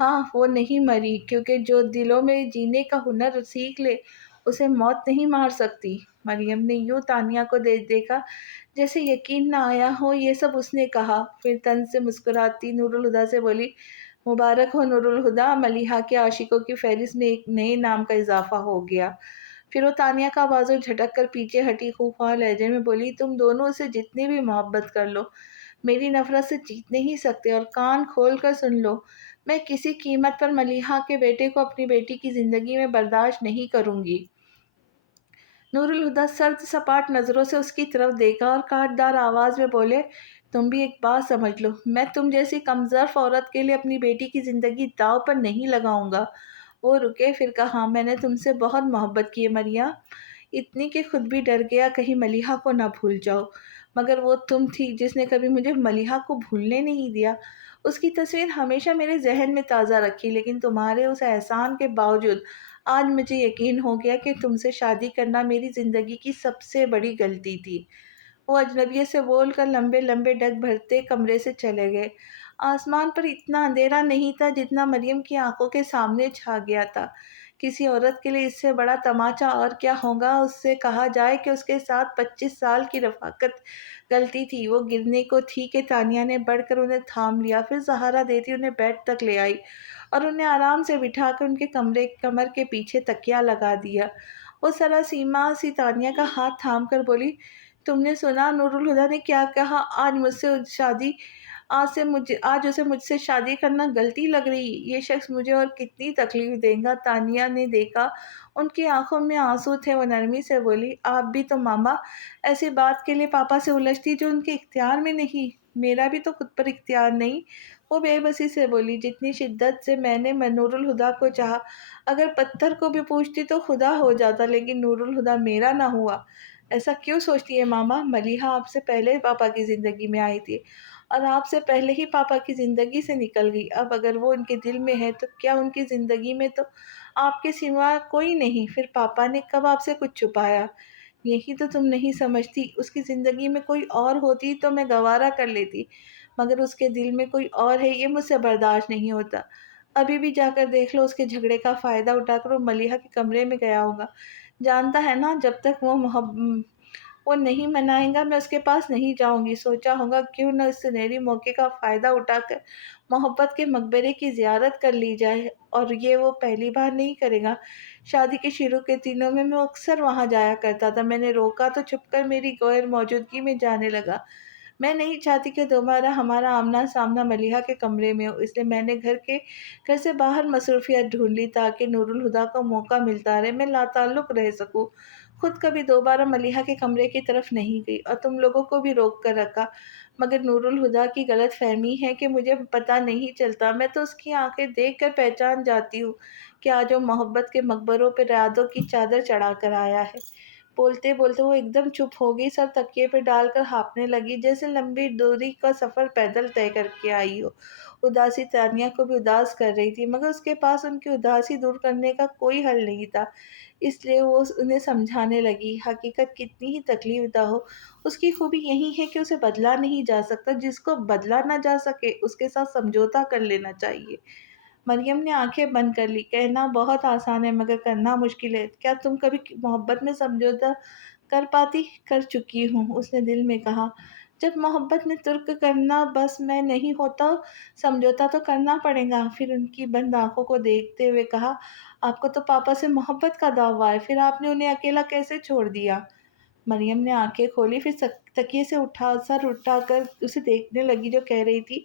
ہاں، وہ نہیں مری، کیونکہ جو دلوں میں جینے کا ہنر سیکھ لے اسے موت نہیں مار سکتی۔ مریم نے یوں تانیہ کو دیکھا جیسے یقین نہ آیا ہو یہ سب اس نے کہا، پھر طنز سے مسکراتی نورالہدا سے بولی، مبارک ہو نورالہدا، ملیحہ کے عاشقوں کی فہرست میں ایک نئے نام کا اضافہ ہو گیا۔ پھر وہ تانیہ کا بازو جھٹک کر پیچھے ہٹی خوفناک لہجے میں بولی، تم دونوں اسے جتنی بھی محبت کر لو، میری نفرت سے جیت نہیں سکتے، اور کان کھول کر سن لو، میں کسی قیمت پر ملیحہ کے بیٹے کو اپنی بیٹی کی زندگی میں برداشت نہیں کروں گی۔ نورالہدا سرد سپاٹ نظروں سے اس کی طرف دیکھا اور کاٹدار آواز میں بولے، تم بھی ایک بات سمجھ لو، میں تم جیسی کمظرف عورت کے لیے اپنی بیٹی کی زندگی داؤ پر نہیں لگاؤں گا۔ وہ رکے، پھر کہا، میں نے تم سے بہت محبت کی ہے مریم، اتنی کہ خود بھی ڈر گیا کہیں ملیحہ کو نہ بھول جاؤ، مگر وہ تم تھی جس نے کبھی مجھے ملیحہ کو بھولنے نہیں دیا۔ اس کی تصویر ہمیشہ میرے ذہن میں تازہ رکھی، لیکن تمہارے اس احسان کے باوجود آج مجھے یقین ہو گیا کہ تم سے شادی کرنا میری زندگی کی سب سے بڑی غلطی تھی۔ وہ اجنبیت سے بول کر لمبے لمبے ڈگ بھرتے کمرے سے چلے گئے۔ آسمان پر اتنا اندھیرا نہیں تھا جتنا مریم کی آنکھوں کے سامنے چھا گیا تھا۔ کسی عورت کے لیے اس سے بڑا تماچا اور کیا ہوگا؟ اس سے کہا جائے کہ اس کے ساتھ 25 سال کی رفاقت غلطی تھی۔ وہ گرنے کو تھی کہ تانیہ نے بڑھ کر انہیں تھام لیا، پھر سہارا دیتی انہیں بیڈ تک لے آئی اور انہیں آرام سے بٹھا کر ان کے کمر کے پیچھے تکیہ لگا دیا۔ وہ سراسیمہ سی تانیہ کا ہاتھ تھام کر بولی، تم نے سنا نورالہدا نے کیا کہا؟ آج اسے مجھ سے شادی کرنا غلطی لگ رہی، یہ شخص مجھے اور کتنی تکلیف دے گا۔ تانیہ نے دیکھا ان کی آنکھوں میں آنسو تھے، وہ نرمی سے بولی، آپ بھی تو ماما ایسی بات کے لیے پاپا سے الجھتی جو ان کے اختیار میں نہیں۔ میرا بھی تو خود پر اختیار نہیں، وہ بے بسی سے بولی، جتنی شدت سے میں نے نورالہدا کو چاہا، اگر پتھر کو بھی پوچھتی تو خدا ہو جاتا، لیکن نورالہدا میرا نہ ہوا۔ ایسا کیوں سوچتی ہے ماما؟ ملیحہ آپ سے پہلے پاپا کی زندگی میں آئی تھی اور آپ سے پہلے ہی پاپا کی زندگی سے نکل گئی۔ اب اگر وہ ان کے دل میں ہے تو کیا ان کی زندگی میں تو آپ کے سوا کوئی نہیں؟ پھر پاپا نے کب آپ سے کچھ چھپایا؟ یہی تو تم نہیں سمجھتی، اس کی زندگی میں کوئی اور ہوتی تو میں گوارا کر لیتی، مگر اس کے دل میں کوئی اور ہے، یہ مجھ سے برداشت نہیں ہوتا۔ ابھی بھی جا کر دیکھ لو، اس کے جھگڑے کا فائدہ اٹھا کر وہ ملیحہ کے کمرے میں گیا ہوگا۔ جانتا ہے نا، جب تک وہ نہیں منائے گا میں اس کے پاس نہیں جاؤں گی۔ سوچا ہوگا کیوں نہ اس سنہری موقع کا فائدہ اٹھا کر محبت کے مقبرے کی زیارت کر لی جائے، اور یہ وہ پہلی بار نہیں کرے گا۔ شادی کے شروع کے دنوں میں اکثر وہاں جایا کرتا تھا، میں نے روکا تو چھپ کر میری غیر موجودگی میں جانے لگا۔ میں نہیں چاہتی کہ دوبارہ ہمارا آمنا سامنا ملیحہ کے کمرے میں ہو، اس لیے میں نے گھر سے باہر مصروفیت ڈھونڈ لی تاکہ نورالہدا کو موقع ملتا رہے میں لاتعلق رہ سکوں۔ خود کبھی دوبارہ ملیحہ کے کمرے کی طرف نہیں گئی اور تم لوگوں کو بھی روک کر رکھا، مگر نورالہدا کی غلط فہمی ہے کہ مجھے پتہ نہیں چلتا، میں تو اس کی آنکھیں دیکھ کر پہچان جاتی ہوں کہ آج وہ محبت کے مقبروں پہ یادوں کی چادر چڑھا کر آیا ہے۔ بولتے بولتے وہ ایک دم چپ ہو گئی، سر تکیے پہ ڈال کر ہانپنے لگی جیسے لمبی دوری کا سفر پیدل طے کر کے آئی ہو۔ اداسی تانیہ کو بھی اداس کر رہی تھی، مگر اس کے پاس ان کی اداسی دور کرنے کا کوئی حل نہیں تھا، اس لیے وہ انہیں سمجھانے لگی، حقیقت کتنی ہی تکلیف دہ ہو، اس کی خوبی یہی ہے کہ اسے بدلا نہیں جا سکتا، جس کو بدلا نہ جا سکے اس کے ساتھ سمجھوتا کر لینا چاہیے۔ مریم نے آنکھیں بند کر لی، کہنا بہت آسان ہے مگر کرنا مشکل ہے۔ کیا تم کبھی محبت میں سمجھوتا کر پاتی؟ کر چکی ہوں، اس نے دل میں کہا۔ جب محبت میں ترک کرنا بس میں نہیں ہوتا، سمجھوتا تو کرنا پڑے گا۔ پھر ان کی بند آنکھوں کو دیکھتے ہوئے کہا، آپ کو تو پاپا سے محبت کا دعویٰ ہے، پھر آپ نے انہیں اکیلا کیسے چھوڑ دیا؟ مریم نے آنکھیں کھولی، پھر تکیے سے سر اٹھا کر اسے دیکھنے لگی جو کہہ رہی تھی،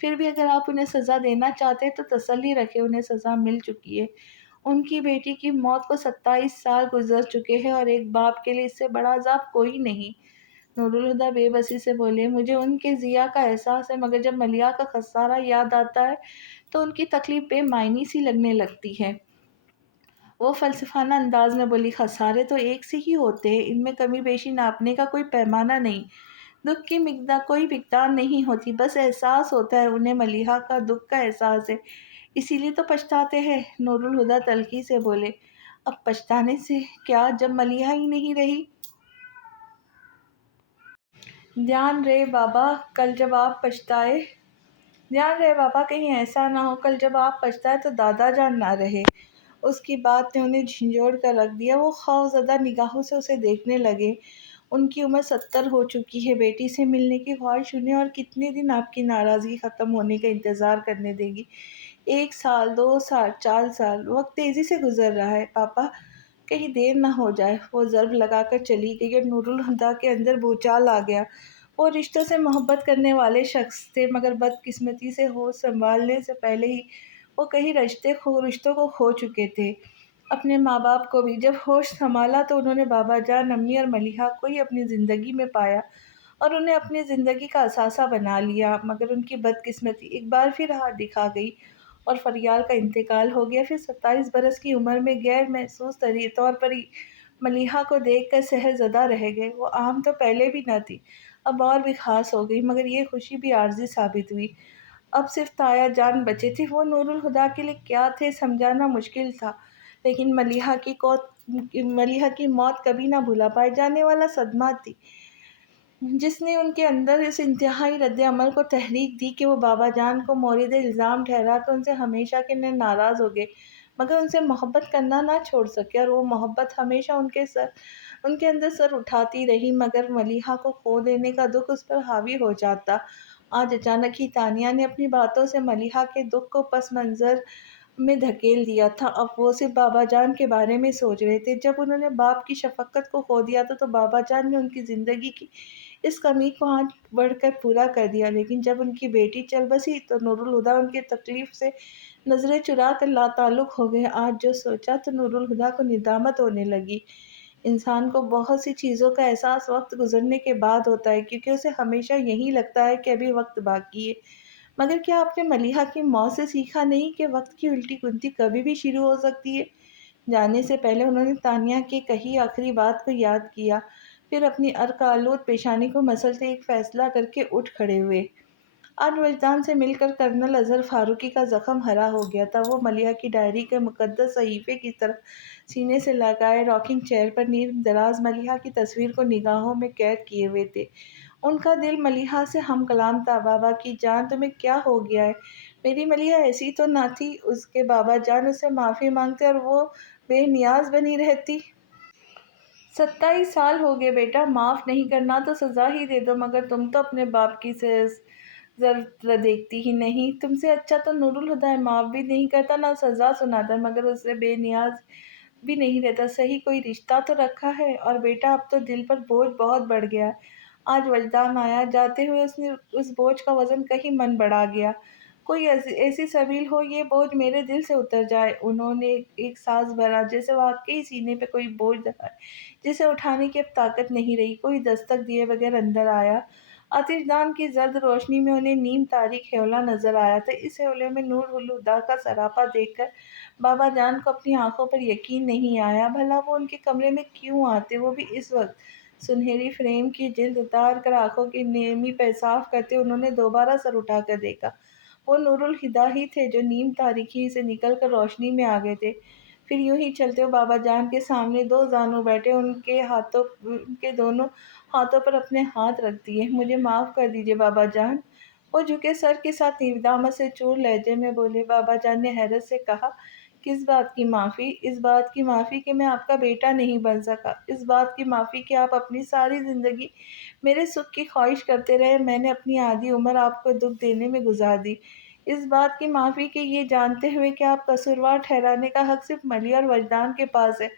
پھر بھی اگر آپ انہیں سزا دینا چاہتے ہیں تو تسلی رکھیں، انہیں سزا مل چکی ہے۔ ان کی بیٹی کی موت کو 27 سال گزر چکے ہیں اور ایک باپ کے لیے اس سے بڑا عذاب کوئی نہیں۔ نور الہدیٰ بے بسی سے بولے، مجھے ان کے ضیاء کا احساس ہے، مگر جب ملیحہ کا خسارہ یاد آتا ہے تو ان کی تکلیف بے معنی سی لگنے لگتی ہے۔ وہ فلسفانہ انداز میں بولی، خسارے تو ایک سے ہی ہوتے ہیں، ان میں کمی بیشی ناپنے کا کوئی پیمانہ نہیں، دکھ کی کوئی مقدار نہیں ہوتی، بس احساس ہوتا ہے، انہیں ملیحہ کا دکھ کا احساس ہے، اسی لیے تو پچھتاتے ہیں۔ نور الہدیٰ تلخی سے بولے، اب پچھتانے سے کیا جب ملیحہ ہی نہیں رہی؟ دھیان رہے بابا، کہیں ایسا نہ ہو کل جب آپ پچھتائے تو دادا جان نہ رہے۔ اس کی بات نے انہیں جھنجھوڑ کر رکھ دیا۔ وہ خوف زدہ نگاہوں سے اسے دیکھنے لگے۔ ان کی عمر 70 ہو چکی ہے، بیٹی سے ملنے کی خواہش انہیں اور کتنے دن آپ کی ناراضگی ختم ہونے کا انتظار کرنے دے گی؟ 1 سال، 2 سال، 4 سال، وقت تیزی سے گزر رہا ہے، پاپا کہیں دیر نہ ہو جائے۔ وہ ضرب لگا کر چلی گئی اور نور الہدیٰ کے اندر بھوچال آ گیا۔ وہ رشتوں سے محبت کرنے والے شخص تھے، مگر بدقسمتی سے ہوش سنبھالنے سے پہلے ہی وہ کئی رشتوں کو کھو چکے تھے، اپنے ماں باپ کو بھی۔ جب ہوش سنبھالا تو انہوں نے بابا جان، امی اور ملیحہ کو ہی اپنی زندگی میں پایا اور انہیں اپنی زندگی کا اثاثہ بنا لیا، مگر ان کی بدقسمتی ایک بار پھر ہاتھ دکھا گئی اور فریال کا انتقال ہو گیا۔ پھر 27 برس کی عمر میں غیر محسوس طور پر ہی ملیحہ کو دیکھ کر سحر زدہ رہ گئے۔ وہ عام تو پہلے بھی نہ تھی، اب اور بھی خاص ہو گئی، مگر یہ خوشی بھی عارضی ثابت ہوئی۔ اب صرف تایا جان بچے تھے۔ وہ نور الہدیٰ کے لیے کیا تھے سمجھانا مشکل تھا، لیکن ملیحہ کی موت کبھی نہ بھلا پائے جانے والا صدمہ تھی، جس نے ان کے اندر اس انتہائی رد عمل کو تحریک دی کہ وہ بابا جان کو مورد الزام ٹھہرا کر ان سے ہمیشہ کے لیے ناراض ہو گئے، مگر ان سے محبت کرنا نہ چھوڑ سکے، اور وہ محبت ہمیشہ ان کے اندر سر اٹھاتی رہی، مگر ملیحہ کو کھو دینے کا دکھ اس پر حاوی ہو جاتا۔ آج اچانک ہی تانیہ نے اپنی باتوں سے ملیحہ کے دکھ کو پس منظر میں دھکیل دیا تھا۔ اب وہ صرف بابا جان کے بارے میں سوچ رہے تھے۔ جب انہوں نے باپ کی شفقت کو کھو دیا تھا تو بابا جان نے ان کی زندگی کی اس کمی کو آج بڑھ کر پورا کر دیا، لیکن جب ان کی بیٹی چل بسی تو نور الہدیٰ ان کی تکلیف سے نظریں چرا کر لا تعلق ہو گئے۔ آج جو سوچا تو نور الہدیٰ کو ندامت ہونے لگی۔ انسان کو بہت سی چیزوں کا احساس وقت گزرنے کے بعد ہوتا ہے، کیونکہ اسے ہمیشہ یہی لگتا ہے کہ ابھی وقت باقی ہے۔ مگر کیا آپ نے ملیحہ کی موت سے سیکھا نہیں کہ وقت کی الٹی گنتی کبھی بھی شروع ہو سکتی ہے؟ جانے سے پہلے انہوں نے تانیہ کی کہی آخری بات کو یاد کیا، پھر اپنی عرق آلود پیشانی کو مسلتے ایک فیصلہ کر کے اٹھ کھڑے ہوئے۔ آج وجدان سے مل کر کرنل اظہر فاروقی کا زخم ہرا ہو گیا تھا۔ وہ ملیحہ کی ڈائری کے مقدس صحیفے کی طرف سینے سے لگائے راکنگ چیئر پر نیم دراز ملیحہ کی تصویر کو نگاہوں میں قید کیے ہوئے تھے۔ ان کا دل ملیحہ سے ہم کلام تھا۔ بابا کی جان، تمہیں کیا ہو گیا ہے؟ میری ملیحہ ایسی تو نہ تھی۔ اس کے بابا جان اس سے معافی مانگتے اور وہ بے نیاز بنی رہتی۔ 27 سال ہو گئے بیٹا، معاف نہیں کرنا تو سزا ہی دے دو، مگر تم تو اپنے باپ کی ضرر دیکھتی ہی نہیں۔ تم سے اچھا تو نور الہدیٰ معاف بھی نہیں کرتا، نہ سزا سناتا، مگر اس سے بے نیاز بھی نہیں رہتا۔ صحیح کوئی رشتہ تو رکھا ہے، اور بیٹا اب تو دل پر بوجھ بہت بڑھ گیا ہے۔ آج وجدان آیا، جاتے ہوئے اس بوجھ کا وزن کہیں من بڑھا گیا۔ کوئی ایسی سبیل ہو یہ بوجھ میرے دل سے اتر جائے۔ انہوں نے ایک سانس بھرا، جیسے واقعی سینے پہ کوئی بوجھ دھرا ہے جسے اٹھانے کی اب طاقت نہیں رہی۔ کوئی دستک دیے بغیر اندر آیا۔ آتش دان کی زرد روشنی میں انہیں نیم تاریک حیولہ نظر آیا تھا۔ اس حیولے میں نور الہدیٰ کا سراپا دیکھ کر بابا جان کو اپنی آنکھوں پر یقین نہیں آیا۔ بھلا وہ ان کے کمرے میں کیوں آتے، وہ بھی اس وقت؟ سنہری فریم کی جلد اتار کر آنکھوں کی نیمی صاف کرتے انہوں نے دوبارہ سر اٹھا کر دیکھا۔ وہ نور الہدیٰ ہی تھے جو نیم تاریکی سے نکل کر روشنی میں آ گئے تھے۔ پھر یوں ہی چلتے ہوئے بابا جان کے سامنے دو زانو بیٹھے، ان کے دونوں ہاتھوں پر اپنے ہاتھ رکھ دیے۔ مجھے معاف کر دیجیے بابا جان، وہ جھکے سر کے ساتھ ندامت سے چور لہجے میں بولے۔ بابا جان نے حیرت سے کہا، کس بات کی معافی؟ اس بات کی معافی کہ میں آپ کا بیٹا نہیں بن سکا، اس بات کی معافی کہ آپ اپنی ساری زندگی میرے سکھ کی خواہش کرتے رہے، میں نے اپنی آدھی عمر آپ کو دکھ دینے میں گزار دی، اس بات کی معافی کہ یہ جانتے ہوئے کہ آپ قصوروار ٹھہرانے کا حق صرف ملیحہ اور وجدان کے پاس ہے،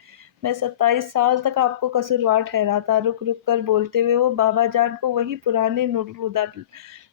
میں 27 سال تک آپ کو قصوروار ٹھہراتا۔ رک رک کر بولتے ہوئے وہ بابا جان کو وہی پرانے نور الہدیٰ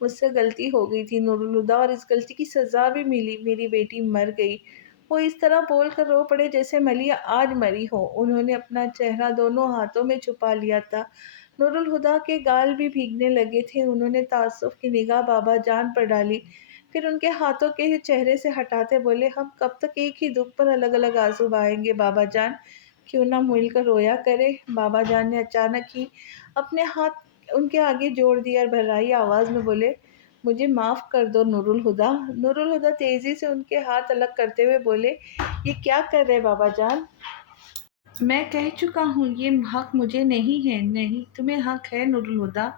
مجھ سے غلطی ہو گئی تھی نور الہدا، اور اس غلطی کی سزا بھی ملی، میری بیٹی مر گئی۔ وہ اس طرح بول کر رو پڑے جیسے ملیحہ آج مری ہو۔ انہوں نے اپنا چہرہ دونوں ہاتھوں میں چھپا لیا تھا۔ نور الہدا کے گال بھی بھیگنے لگے تھے۔ انہوں نے تعصب کی نگاہ بابا جان پر ڈالی، پھر ان کے ہاتھوں کے چہرے سے ہٹاتے بولے، ہم کب تک ایک ہی دکھ پر الگ الگ آنسو بہائیں گے بابا جان؟ کیوں نہ مل کر رویا کرے؟ بابا جان نے اچانک ہی اپنے ہاتھ ان کے آگے جوڑ دیا اور بھرائی آواز میں بولے، مجھے معاف کر دو نور الہدا۔ نور الہدا تیزی سے ان کے ہاتھ الگ کرتے ہوئے بولے، یہ کیا کر رہے بابا جان؟ میں کہہ چکا ہوں یہ حق مجھے نہیں ہے۔ نہیں، تمہیں حق ہے نور الہدا۔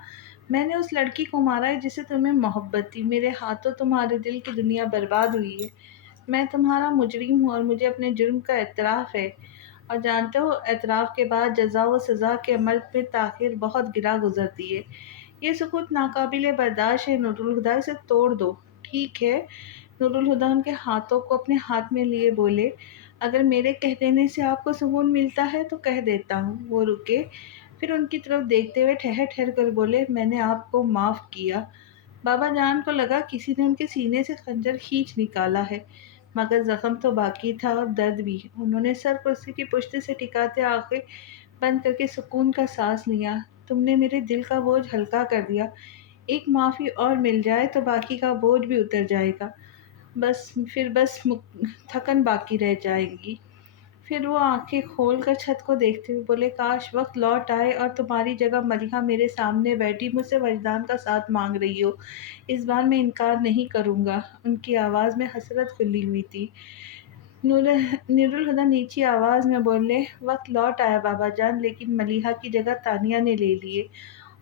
میں نے اس لڑکی کو مارا ہے جسے تمہیں محبت تھی۔ میرے ہاتھوں تمہارے دل کی دنیا برباد ہوئی ہے۔ میں تمہارا مجرم ہوں اور مجھے اپنے جرم کا اعتراف ہے۔ اور جانتے ہو، اعتراف کے بعد جزا و سزا کے عمل میں تاخیر بہت گرا گزرتی ہے۔ یہ سکوت ناقابل برداشت ہے نور الہدا، اسے توڑ دو۔ ٹھیک ہے۔ نور الہدا ان کے ہاتھوں کو اپنے ہاتھ میں لیے بولے، اگر میرے کہہ دینے سے آپ کو سکون ملتا ہے تو کہہ دیتا ہوں۔ وہ رکے، پھر ان کی طرف دیکھتے ہوئے ٹھہر ٹھہر کر بولے، میں نے آپ کو معاف کیا۔ بابا جان کو لگا کسی نے ان کے سینے سے خنجر کھینچ نکالا ہے، مگر زخم تو باقی تھا اور درد بھی۔ انہوں نے سر کرسی کی پشت سے ٹکاتے آنکھیں بند کر کے سکون کا سانس لیا۔ تم نے میرے دل کا بوجھ ہلکا کر دیا۔ ایک معافی اور مل جائے تو باقی کا بوجھ بھی اتر جائے گا۔ بس تھکن باقی رہ جائے گی۔ پھر وہ آنکھیں کھول کر چھت کو دیکھتے ہوئے بولے، کاش وقت لوٹ آئے اور تمہاری جگہ ملیحہ میرے سامنے بیٹھی مجھ سے وجدان کا ساتھ مانگ رہی ہو۔ اس بار میں انکار نہیں کروں گا۔ ان کی آواز میں حسرت کھلی ہوئی تھی۔ نور الہدا نیچی آواز میں بولے، وقت لوٹ آیا بابا جان، لیکن ملیحہ کی جگہ تانیہ نے لے لی ہے،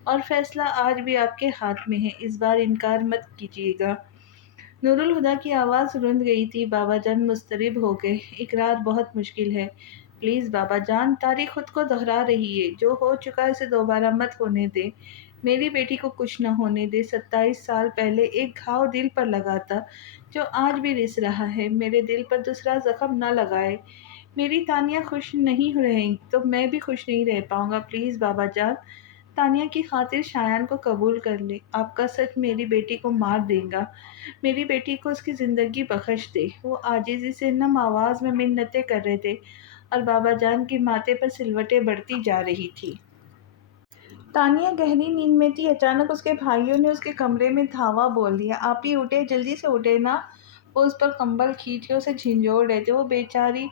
اور فیصلہ آج بھی آپ کے ہاتھ میں ہے۔ اس بار انکار مت کیجیے گا۔ نور الہدا کی آواز رند گئی تھی۔ بابا جان مضطرب ہو گئے۔ اقرار بہت مشکل ہے، پلیز بابا جان، تاریخ خود کو دہرا رہی ہے۔ جو ہو چکا اسے دوبارہ مت ہونے دے۔ میری بیٹی کو کچھ نہ ہونے دے۔ 27 سال پہلے ایک گھاؤ دل پر لگا تھا جو آج بھی رس رہا ہے۔ میرے دل پر دوسرا زخم نہ لگائے۔ میری تانیہ خوش نہیں رہیں تو میں بھی خوش نہیں رہ پاؤں گا، پلیز بابا جان۔ تانیہ کی خاطر شایان کو قبول کر لیں۔ آپ کا سچ میری بیٹی کو مار دے گا۔ میری بیٹی کو اس کی زندگی بخش دے۔ وہ عاجزی سے نم آواز میں منتیں کر رہے تھے اور بابا جان کے ماتھے پر سلوٹیں بڑھتی جا رہی تھی۔ تانیہ گہری نیند میں تھی۔ اچانک اس کے بھائیوں نے اس کے کمرے میں دھاوا بول دیا، آپ ہی اٹھے، جلدی سے اٹھے نا۔ وہ اس پر کمبل کھینچ کے اسے جھنجھوڑ رہے تھے۔ وہ بیچاری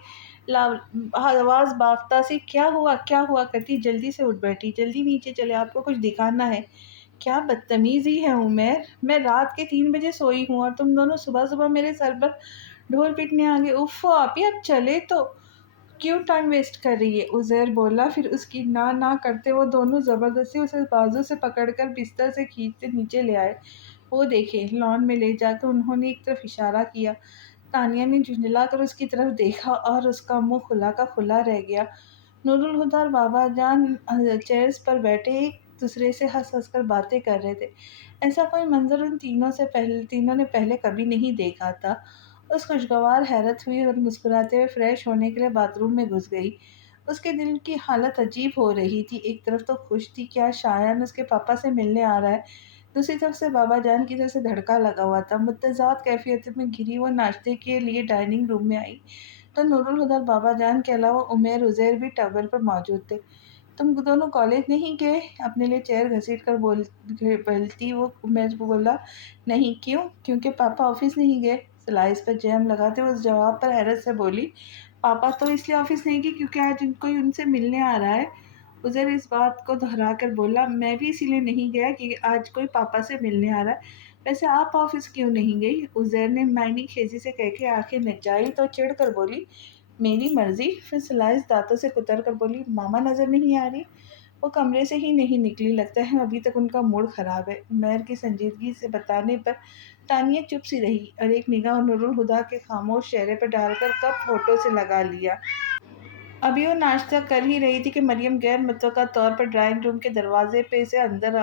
آواز باختہ سی کیا ہوا کرتی جلدی سے اٹھ بیٹھی، جلدی نیچے چلے، آپ کو کچھ دکھانا ہے۔ کیا بدتمیزی ہے عمیر، میں رات کے 3 بجے سوئی ہوں اور تم دونوں صبح صبح میرے سر پر ڈھول پیٹنے آگے۔ اف آپی، اب چلے تو کیوں ٹائم ویسٹ کر رہی ہے؟ عزیر بولا۔ پھر اس کی نہ کرتے وہ دونوں زبردستی اسے بازو سے پکڑ کر بستر سے کھینچتے نیچے لے آئے۔ وہ دیکھیں، لان میں لے جا کر انہوں نے ایک طرف اشارہ کیا۔ تانیہ نے جھنجھلا کر اس کی طرف دیکھا اور اس کا منہ کھلا کا کھلا رہ گیا۔ نور الہدا اور بابا جان چیئرز پر بیٹھے ایک دوسرے سے ہنس ہنس کر باتیں کر رہے تھے۔ ایسا کوئی منظر ان تینوں نے پہلے کبھی نہیں دیکھا تھا۔ اس خوشگوار حیرت ہوئی اور مسکراتے ہوئے فریش ہونے کے لیے باتھ روم میں گھس گئی۔ اس کے دل کی حالت عجیب ہو رہی تھی۔ ایک طرف تو خوش تھی، کیا شایان اس کے پاپا سے ملنے آ رہا ہے، دوسری طرف سے بابا جان کی طرف سے دھڑکا لگا ہوا تھا۔ متضاد کیفیت میں گھری وہ ناشتے کے لیے ڈائننگ روم میں آئی تو نور الہدا اور بابا جان کے علاوہ عمیر عزیر بھی ٹیبل پر موجود تھے۔ تم دونوں کالج نہیں گئے؟ اپنے لیے چیئر گھسیٹ کر بولتی وہ عمیر بولا، نہیں، کیوں؟ کیونکہ پاپا آفس نہیں گئے۔ سلائس پر جیم لگاتے وہ اس جواب پر حیرت سے بولی، پاپا تو اس لیے آفس نہیں گئے کیونکہ آج کوئی ان سے ملنے آ رہا ہے۔ عزیر اس بات کو دہرا کر بولا، میں بھی اسی لیے نہیں گیا کہ آج کوئی پاپا سے ملنے آ رہا ہے۔ ویسے آپ آفس کیوں نہیں گئی؟ عزیر نے معنی خیزی سے کہہ کے آنکھیں نچائی تو چڑھ کر بولی، میری مرضی۔ پھر سلائس دانتوں سے کتر کر بولی، ماما نظر نہیں آ رہی؟ وہ کمرے سے ہی نہیں نکلی، لگتا ہے ابھی تک ان کا موڈ خراب ہے۔ عمیر کی سنجیدگی سے بتانے پر تانیہ چپ سی رہی اور ایک نگاہ نور الہدا کے خاموش چہرے پر ڈال کر کپ ہونٹوں سے لگا لیا۔ ابھی وہ ناشتہ کر ہی رہی تھی کہ مریم غیر متوقع طور پر ڈرائنگ روم کے دروازے پہ سے اندر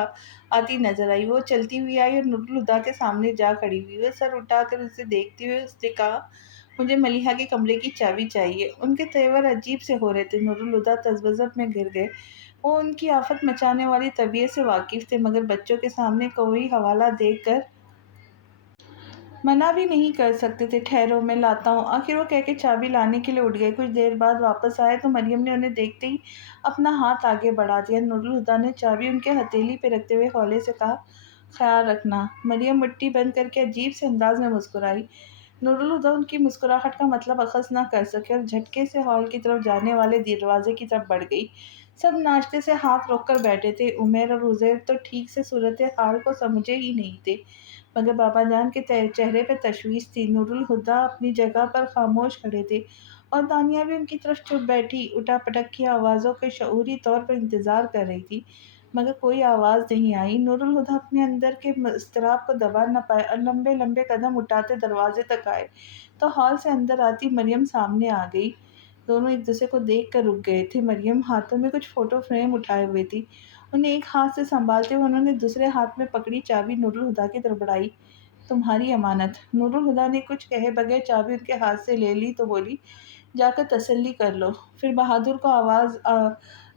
آتی نظر آئی۔ وہ چلتی ہوئی آئی اور نور الہدا کے سامنے جا کھڑی ہوئی۔ وہ سر اٹھا کر اسے دیکھتے ہوئے اس نے کہا، مجھے ملیحہ کے کمرے کی چابی چاہیے۔ ان کے تیور عجیب سے ہو رہے تھے۔ نور الہدا تذبذب میں گر گئے۔ وہ ان کی آفت مچانے والی طبیعت سے واقف تھے، مگر بچوں کے سامنے کوئی حوالہ دیکھ کر منع بھی نہیں کر سکتے تھے۔ ٹھہرو، میں لاتا ہوں، آخر وہ کہہ کے چابی لانے کے لیے اٹھ گئے۔ کچھ دیر بعد واپس آئے تو مریم نے انہیں دیکھتے ہی اپنا ہاتھ آگے بڑھا دیا۔ نورالہدیٰ نے چابی ان کے ہتھیلی پہ رکھتے ہوئے ہولے سے کہا، خیال رکھنا۔ مریم مٹھی بند کر کے عجیب سے انداز میں مسکرائی۔ نورالہدیٰ ان کی مسکراہٹ کا مطلب اخذ نہ کر سکے اور جھٹکے سے ہال کی طرف جانے والے دروازے کی طرف بڑھ گئی۔ سب ناشتے سے ہاتھ روک کر بیٹھے تھے۔ عمیر اور عزیر تو ٹھیک سے صورتحال کو سمجھے ہی نہیں تھے، مگر بابا جان کے چہرے پہ تشویش تھی۔ نورالہدیٰ اپنی جگہ پر خاموش کھڑے تھے اور دانیہ بھی ان کی طرف چپ بیٹھی اٹا پٹک کی آوازوں کے شعوری طور پر انتظار کر رہی تھی، مگر کوئی آواز نہیں آئی۔ نورالہدیٰ اپنے اندر کے اضطراب کو دبا نہ پائے اور لمبے لمبے قدم اٹھاتے دروازے تک آئے تو ہال سے اندر آتی مریم سامنے آ گئی۔ دونوں ایک دوسرے کو دیکھ کر رک گئے تھے۔ مریم ہاتھوں میں کچھ فوٹو فریم اٹھائے ہوئے تھی، انہیں ایک ہاتھ سے سنبھالتے ہوئے انہوں نے دوسرے ہاتھ میں پکڑی چابی نورالہدیٰ کی طرف بڑھائی۔ تمہاری امانت۔ نورالہدیٰ نے کچھ کہے بغیر چابی ان کے ہاتھ سے لے لی تو بولی، جا کر تسلی کر لو۔ پھر بہادر کو آواز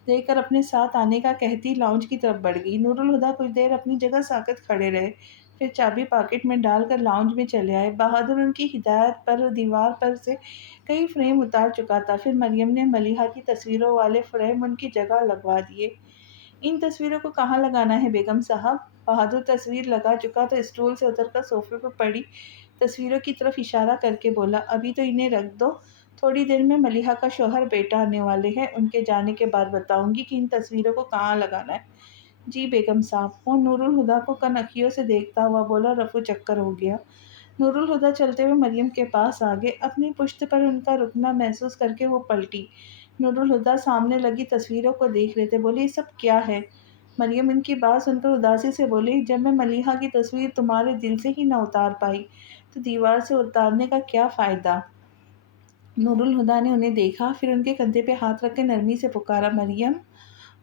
دے کر اپنے ساتھ آنے کا کہتی لاؤنج کی طرف بڑھ گئی۔ نورالہدیٰ کچھ دیر اپنی جگہ ساکت کھڑے رہے، پھر چابی پاکٹ میں ڈال کر لاؤنج میں چلے آئے۔ بہادر ان کی ہدایت پر دیوار پر سے کئی فریم اتار چکا تھا، پھر مریم نے ملیحہ کی تصویروں والے فریم ان کی جگہ لگوا دیے۔ ان تصویروں کو کہاں لگانا ہے بیگم صاحب؟ بہادر تصویر لگا چکا تو اسٹول سے اتر کر صوفے پر پڑی تصویروں کی طرف اشارہ کر کے بولا، ابھی تو انہیں رکھ دو، تھوڑی دیر میں ملیحہ کا شوہر بیٹا آنے والے ہیں، ان کے جانے کے بعد بتاؤں گی کہ ان تصویروں کو کہاں لگانا ہے۔ جی بیگم صاحب۔ وہ نورالہدیٰ کو کنکھیوں سے دیکھتا ہوا بولا، رفو چکر ہو گیا۔ نورالہدیٰ چلتے ہوئے مریم کے پاس آگئے، اپنی پشت پر ان کا رکنا محسوس کر کے وہ پلٹی۔ نورالہدیٰ سامنے لگی تصویروں کو دیکھ رہے تھے، بولے، یہ سب کیا ہے؟ مریم ان کی بات سن کر اداسی سے بولی، جب میں ملیحہ کی تصویر تمہارے دل سے ہی نہ اتار پائی تو دیوار سے اتارنے کا کیا فائدہ؟ نورالہدیٰ نے انہیں دیکھا، پھر ان کے کندھے پہ ہاتھ رکھ کے نرمی سے پکارا، مریم۔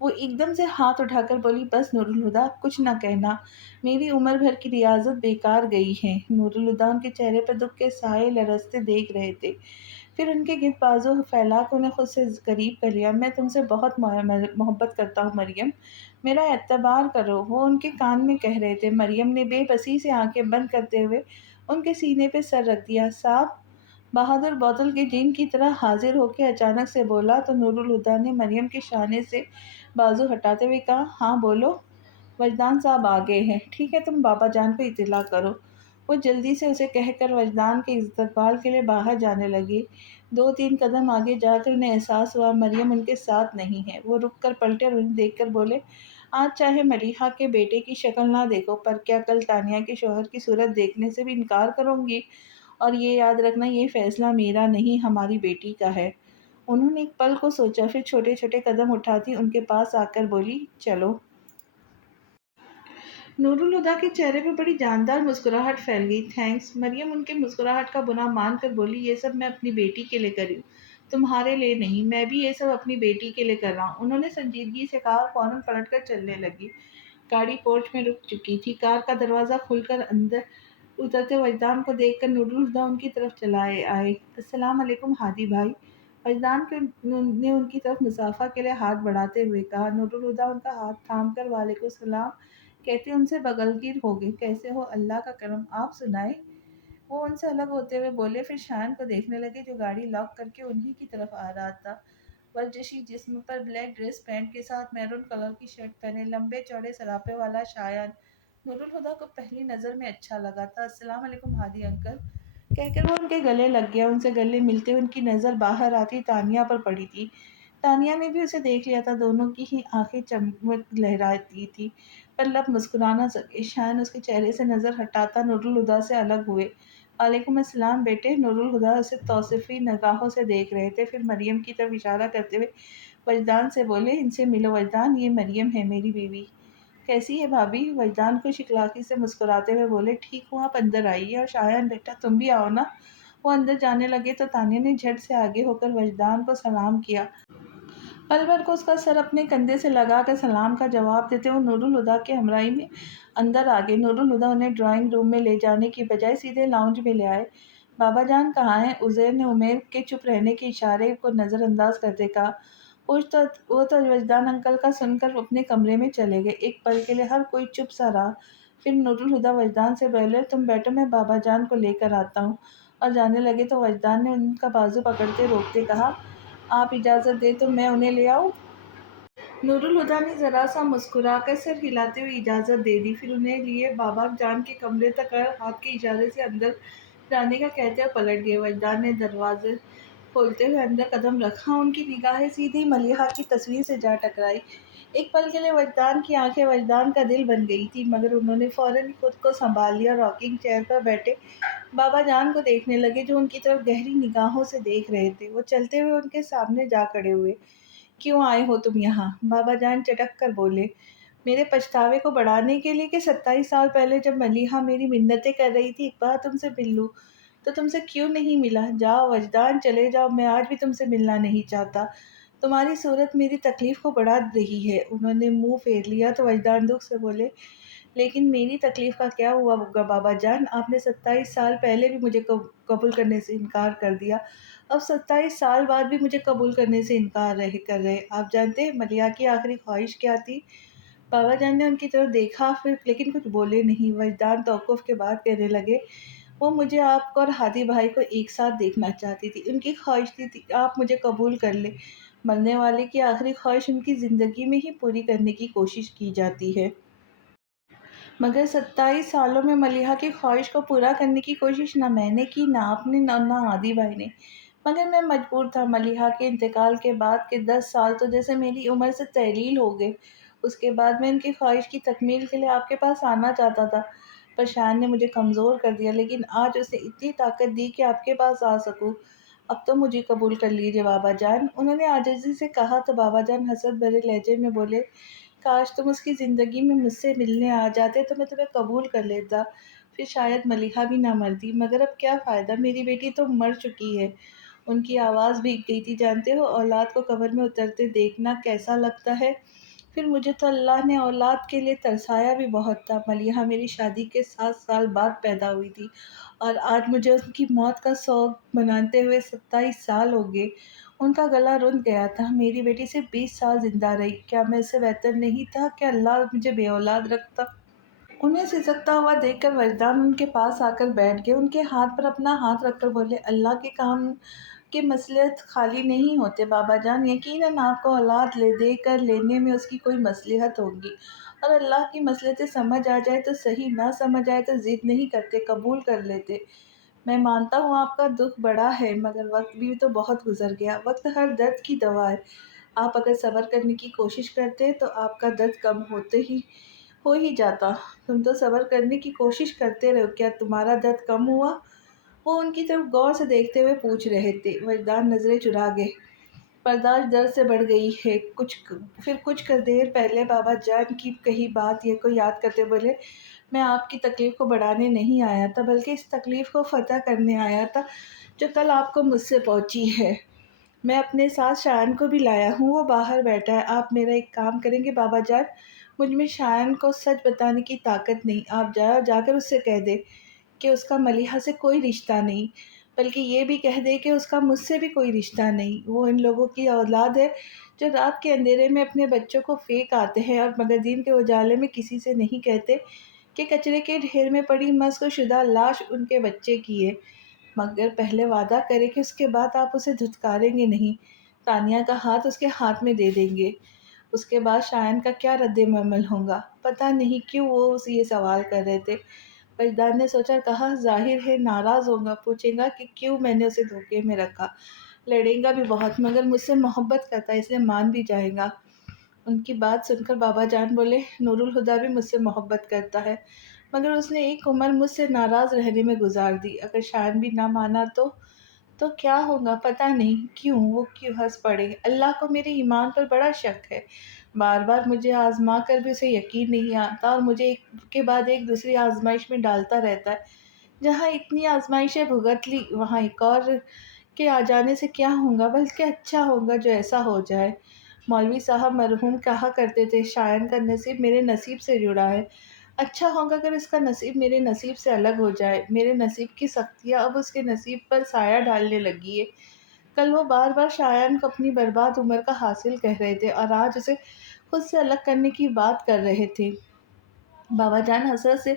وہ ایک دم سے ہاتھ اٹھا کر بولی، بس نورالہدیٰ، کچھ نہ کہنا، میری عمر بھر کی ریاضت بیکار گئی ہے۔ نورالہدیٰ ان کے چہرے پر دکھ کے سائے لرزتے دیکھ رہے تھے، پھر ان کے گرد بازو پھیلا کے انہیں خود سے قریب کر لیا۔ میں تم سے بہت محبت کرتا ہوں مریم، میرا اعتبار کرو، وہ ان کے کان میں کہہ رہے تھے۔ مریم نے بے بسی سے آنکھیں بند کرتے ہوئے ان کے سینے پہ سر رکھ دیا۔ صاحب؟ بہادر بوتل کے جن کی طرح حاضر ہو کے اچانک سے بولا تو نورالہدیٰ نے مریم کے شانے سے بازو ہٹاتے ہوئے کہا، ہاں بولو۔ وجدان صاحب آ گئے ہیں، ٹھیک ہے، تم بابا جان کو اطلاع کرو۔ وہ جلدی سے اسے کہہ کر وجدان کے استقبال کے لیے باہر جانے لگے۔ دو تین قدم آگے جا کر انہیں احساس ہوا مریم ان کے ساتھ نہیں ہے۔ وہ رک کر پلٹے اور انہیں دیکھ کر بولے، آج چاہے ملیحہ کے بیٹے کی شکل نہ دیکھو، پر کیا کل تانیہ کے شوہر کی صورت دیکھنے سے بھی انکار کرو گی؟ اور یہ یاد رکھنا، یہ فیصلہ میرا نہیں، ہماری بیٹی کا ہے۔ انہوں نے ایک پل کو سوچا، پھر چھوٹے چھوٹے قدم اٹھاتی ان کے پاس آ کر بولی، چلو۔ نورالہدیٰ کے چہرے پہ بڑی جاندار مسکراہٹ پھیل گئی۔ تھینکس۔ مریم ان کی مسکراہٹ کا گناہ مان کر بولی، یہ سب میں اپنی بیٹی کے لیے کر رہی ہوں، تمہارے لیے نہیں، میں بھی یہ سب اپنی بیٹی کے لیے کر رہا ہوں، انہوں نے سنجیدگی سے کہا اور فوراً پلٹ کر چلنے لگی۔ گاڑی پورچ میں رک چکی تھی، کار کا دروازہ کھل کر اندر اترتے وجدان کو دیکھ کر نورالہدیٰ ان کی طرف چلائے آئے۔ السلام علیکم ہادی بھائی۔ وجدان نے ان کی طرف مصافحہ کے لیے ہاتھ بڑھاتے ہوئے کہا۔ نورالہدیٰ ان کا ہاتھ تھام کر وعلیکم السلام کہتے ان سے بغلگیر ہو گئے۔ کیسے ہو؟ اللہ کا کرم، آپ سنائیں؟ وہ ان سے الگ ہوتے ہوئے بولے، پھر شایان کو دیکھنے لگے جو گاڑی لاک کر کے انہی کی طرف آ رہا تھا۔ ورزشی جسم پر بلیک ڈریس پینٹ کے ساتھ میرون کلر کی شرٹ پہنے، لمبے چوڑے سراپے والا شایان نورالہدیٰ کو پہلی نظر میں اچھا لگا تھا۔ السلام علیکم ہادی انکل کہہ کر وہ ان کے گلے لگ گیا۔ ان سے گلے ملتے ہوئے ان کی نظر باہر آتی تانیہ پر پڑی تھی۔ تانیہ نے بھی اسے دیکھ لیا تھا، دونوں کی ہی آنکھیں چمک لہراتی تھی پر لب مسکرا نہ سکے۔ شایان اس کے چہرے سے نظر ہٹاتا نورالہدیٰ سے الگ ہوئے۔ وعلیکم السلام بیٹے۔ نورالہدیٰ اسے توصیفی نگاہوں سے دیکھ رہے تھے، پھر مریم کی طرف اشارہ کرتے ہوئے وجدان سے بولے، ان سے ملو وجدان، یہ مریم ہے میری بیوی۔ کیسی ہے بھابھی؟ وجدان خوش اخلاقی سے مسکراتے ہوئے بولے، ٹھیک ہوں، آپ اندر آئیے، اور شایان بیٹا تم بھی آؤ نا۔ وہ اندر جانے لگے تو تانیہ نے جھٹ سے آگے ہو کر وجدان کو سلام کیا۔ پل بھر کو اس کا سر اپنے کندھے سے لگا کر سلام کا جواب دیتے وہ نورالہدیٰ کی ہمراہی میں اندر آ گئے۔ نورالہدیٰ انہیں ڈرائنگ روم میں لے جانے کی بجائے سیدھے لاؤنج میں لے آئے۔ بابا جان کہاں ہیں؟ عزیر نے عمیر کے چپ رہنے کے اشارے کو نظر انداز کرتے کہا۔ وہ تو وجدان انکل کا سن کر اپنے کمرے میں چلے گئے۔ ایک پل کے لیے ہر کوئی چپ سا رہا، پھر نور الہدیٰ وجدان سے بولے، تم بیٹھو، میں بابا جان کو لے کر آتا ہوں، اور جانے لگے تو وجدان نے ان کا بازو پکڑتے روکتے کہا، آپ اجازت دیں تو میں انہیں لے آؤں؟ نور الہدیٰ نے ذرا سا مسکرا کر سر ہلاتے ہوئے اجازت دے دی، پھر انہیں لیے بابا جان کے کمرے تک اور ہاتھ کے اشارے سے اندر جانے کا کہتے ہوئے پلٹ گئے۔ وجدان نے دروازے کھولتے ہوئے اندر قدم رکھا، ان کی نگاہیں سیدھی ملیحہ کی تصویر سے جا ٹکرائی۔ ایک پل کے لیے وجدان کی آنکھیں وجدان کا دل بن گئی تھی، مگر انہوں نے فوراً ہی خود کو سنبھال لیا اور راکنگ چیئر پر بیٹھے بابا جان کو دیکھنے لگے، جو ان کی طرف گہری نگاہوں سے دیکھ رہے تھے۔ وہ چلتے ہوئے ان کے سامنے جا کھڑے ہوئے۔ کیوں آئے ہو تم یہاں؟ بابا جان چٹک کر بولے، میرے پچھتاوے کو بڑھانے کے لیے کہ 27 سال پہلے جب ملیحہ میری منتیں کر رہی تھی ایک بار تم سے مل لوں، تو تم سے کیوں نہیں ملا؟ جاؤ وجدان، چلے جاؤ، میں آج بھی تم سے ملنا نہیں چاہتا۔ تمہاری صورت میری تکلیف کو بڑھا رہی ہے۔ انہوں نے منہ پھیر لیا تو وجدان دکھ سے بولے، لیکن میری تکلیف کا کیا ہوا ہوگا بابا جان؟ آپ نے 27 سال پہلے بھی مجھے قبول کرنے سے انکار کر دیا، اب 27 سال بعد بھی مجھے قبول کرنے سے انکار کر رہے۔ آپ جانتے ہیں ملیحہ کی آخری خواہش کیا تھی؟ بابا جان نے ان کی طرف دیکھا، پھر لیکن کچھ بولے نہیں۔ وجدان توقف کے بعد کہنے لگے، وہ مجھے آپ کو اور ہادی بھائی کو ایک ساتھ دیکھنا چاہتی تھی۔ ان کی خواہش تھی آپ مجھے قبول کر لیں۔ مرنے والے کی آخری خواہش ان کی زندگی میں ہی پوری کرنے کی کوشش کی جاتی ہے، مگر 27 سالوں میں ملیحہ کی خواہش کو پورا کرنے کی کوشش نہ میں نے کی، نہ آپ نے، نہ ہادی بھائی نے، مگر میں مجبور تھا۔ ملیحہ کے انتقال کے بعد کے 10 سال تو جیسے میری عمر سے تحلیل ہو گئے۔ اس کے بعد میں ان کی خواہش کی تکمیل کے لیے آپ کے پاس آنا چاہتا تھا، پر شان نے مجھے کمزور کر دیا، لیکن آج اس نے اتنی طاقت دی کہ آپ کے پاس آ سکوں۔ اب تو مجھے قبول کر لیجیے بابا جان۔ انہوں نے عاجزی سے کہا تو بابا جان حسرت بھرے لہجے میں بولے، کاش تم اس کی زندگی میں مجھ سے ملنے آ جاتے تو میں تمہیں قبول کر لیتا، پھر شاید ملیحہ بھی نہ مرتی، مگر اب کیا فائدہ، میری بیٹی تو مر چکی ہے۔ ان کی آواز بھیگ گئی تھی۔ جانتے ہو اولاد کو قبر میں اترتے دیکھنا کیسا لگتا ہے؟ پھر مجھے تو اللہ نے اولاد کے لیے ترسایا بھی بہت تھا۔ ملیحہ میری شادی کے 7 سال بعد پیدا ہوئی تھی، اور آج مجھے ان کی موت کا سوگ مناتے ہوئے 27 سال ہو گئے۔ ان کا گلا رند گیا تھا، میری بیٹی صرف 20 سال زندہ رہی، کیا میں اس سے بہتر نہیں تھا کہ اللہ مجھے بے اولاد رکھتا؟ انہیں سسکتا ہوا دیکھ کر وجدان ان کے پاس آ کر بیٹھ گئے، ان کے ہاتھ پر اپنا ہاتھ رکھ کر بولے، اللہ کے کام کے مصلحت خالی نہیں ہوتے بابا جان، یقیناً آپ کو اولاد دے کر لینے میں اس کی کوئی مصلحت ہوگی، اور اللہ کی مصلحتیں سمجھ آ جائے تو صحیح، نہ سمجھ آئے تو ضد نہیں کرتے، قبول کر لیتے۔ میں مانتا ہوں آپ کا دکھ بڑا ہے، مگر وقت بھی تو بہت گزر گیا، وقت ہر درد کی دوا ہے، آپ اگر صبر کرنے کی کوشش کرتے تو آپ کا درد کم ہو ہی جاتا۔ تم تو صبر کرنے کی کوشش کرتے رہو، کیا تمہارا درد کم ہوا؟ وہ ان کی طرف غور سے دیکھتے ہوئے پوچھ رہے تھے۔ وجدان نظریں چرا گئے، برداشت درد سے بڑھ گئی ہے۔ پھر کچھ دیر پہلے بابا جان کی کہی بات کو یاد کرتے بولے، میں آپ کی تکلیف کو بڑھانے نہیں آیا تھا، بلکہ اس تکلیف کو فتح کرنے آیا تھا جو کل آپ کو مجھ سے پہنچی ہے۔ میں اپنے ساتھ شایان کو بھی لایا ہوں، وہ باہر بیٹھا ہے۔ آپ میرا ایک کام کریں گے بابا جان؟ مجھ میں شایان کو سچ بتانے کی طاقت نہیں، آپ جا کر اس سے کہہ دیں کہ اس کا ملیحہ سے کوئی رشتہ نہیں، بلکہ یہ بھی کہہ دے کہ اس کا مجھ سے بھی کوئی رشتہ نہیں۔ وہ ان لوگوں کی اولاد ہے جو رات کے اندھیرے میں اپنے بچوں کو پھینک آتے ہیں اور مگر دن کے اجالے میں کسی سے نہیں کہتے کہ کچرے کے ڈھیر میں پڑی مسخ شدہ لاش ان کے بچے کی ہے، مگر پہلے وعدہ کرے کہ اس کے بعد آپ اسے دھتکاریں گے نہیں، تانیہ کا ہاتھ اس کے ہاتھ میں دے دیں گے۔ اس کے بعد شایان کا کیا رد عمل ہوگا؟ پتہ نہیں کیوں وہ یہ سوال کر رہے تھے۔ وجدان نے سوچا، کہا، ظاہر ہے ناراض ہوگا، پوچھے گا کہ کیوں میں نے اسے دھوکے میں رکھا، لڑے گا بھی بہت، مگر مجھ سے محبت کرتا ہے اس لیے مان بھی جائے گا۔ ان کی بات سن کر بابا جان بولے، نور الہدیٰ بھی مجھ سے محبت کرتا ہے، مگر اس نے ایک عمر مجھ سے ناراض رہنے میں گزار دی، اگر شایان بھی نہ مانا تو کیا ہوگا؟ پتہ نہیں کیوں وہ کیوں ہنس پڑے، اللہ کو میرے ایمان پر بڑا شک ہے، بار بار مجھے آزما کر بھی اسے یقین نہیں آتا، اور مجھے ایک کے بعد ایک دوسری آزمائش میں ڈالتا رہتا ہے۔ جہاں اتنی آزمائشیں بھگت لی، وہاں ایک اور کے آ جانے سے کیا ہوگا؟ بلکہ اچھا ہوگا جو ایسا ہو جائے۔ مولوی صاحب مرحوم کہا کرتے تھے، شایان کا نصیب میرے نصیب سے جڑا ہے، اچھا ہوگا اگر اس کا نصیب میرے نصیب سے الگ ہو جائے، میرے نصیب کی سختیاں اب اس کے نصیب پر سایہ ڈالنے لگی ہے۔ کل وہ بار بار شایان کو اپنی برباد عمر کا حاصل کہہ رہے تھے اور آج اسے خود سے الگ کرنے کی بات کر رہے تھے۔ بابا جان حسرت سے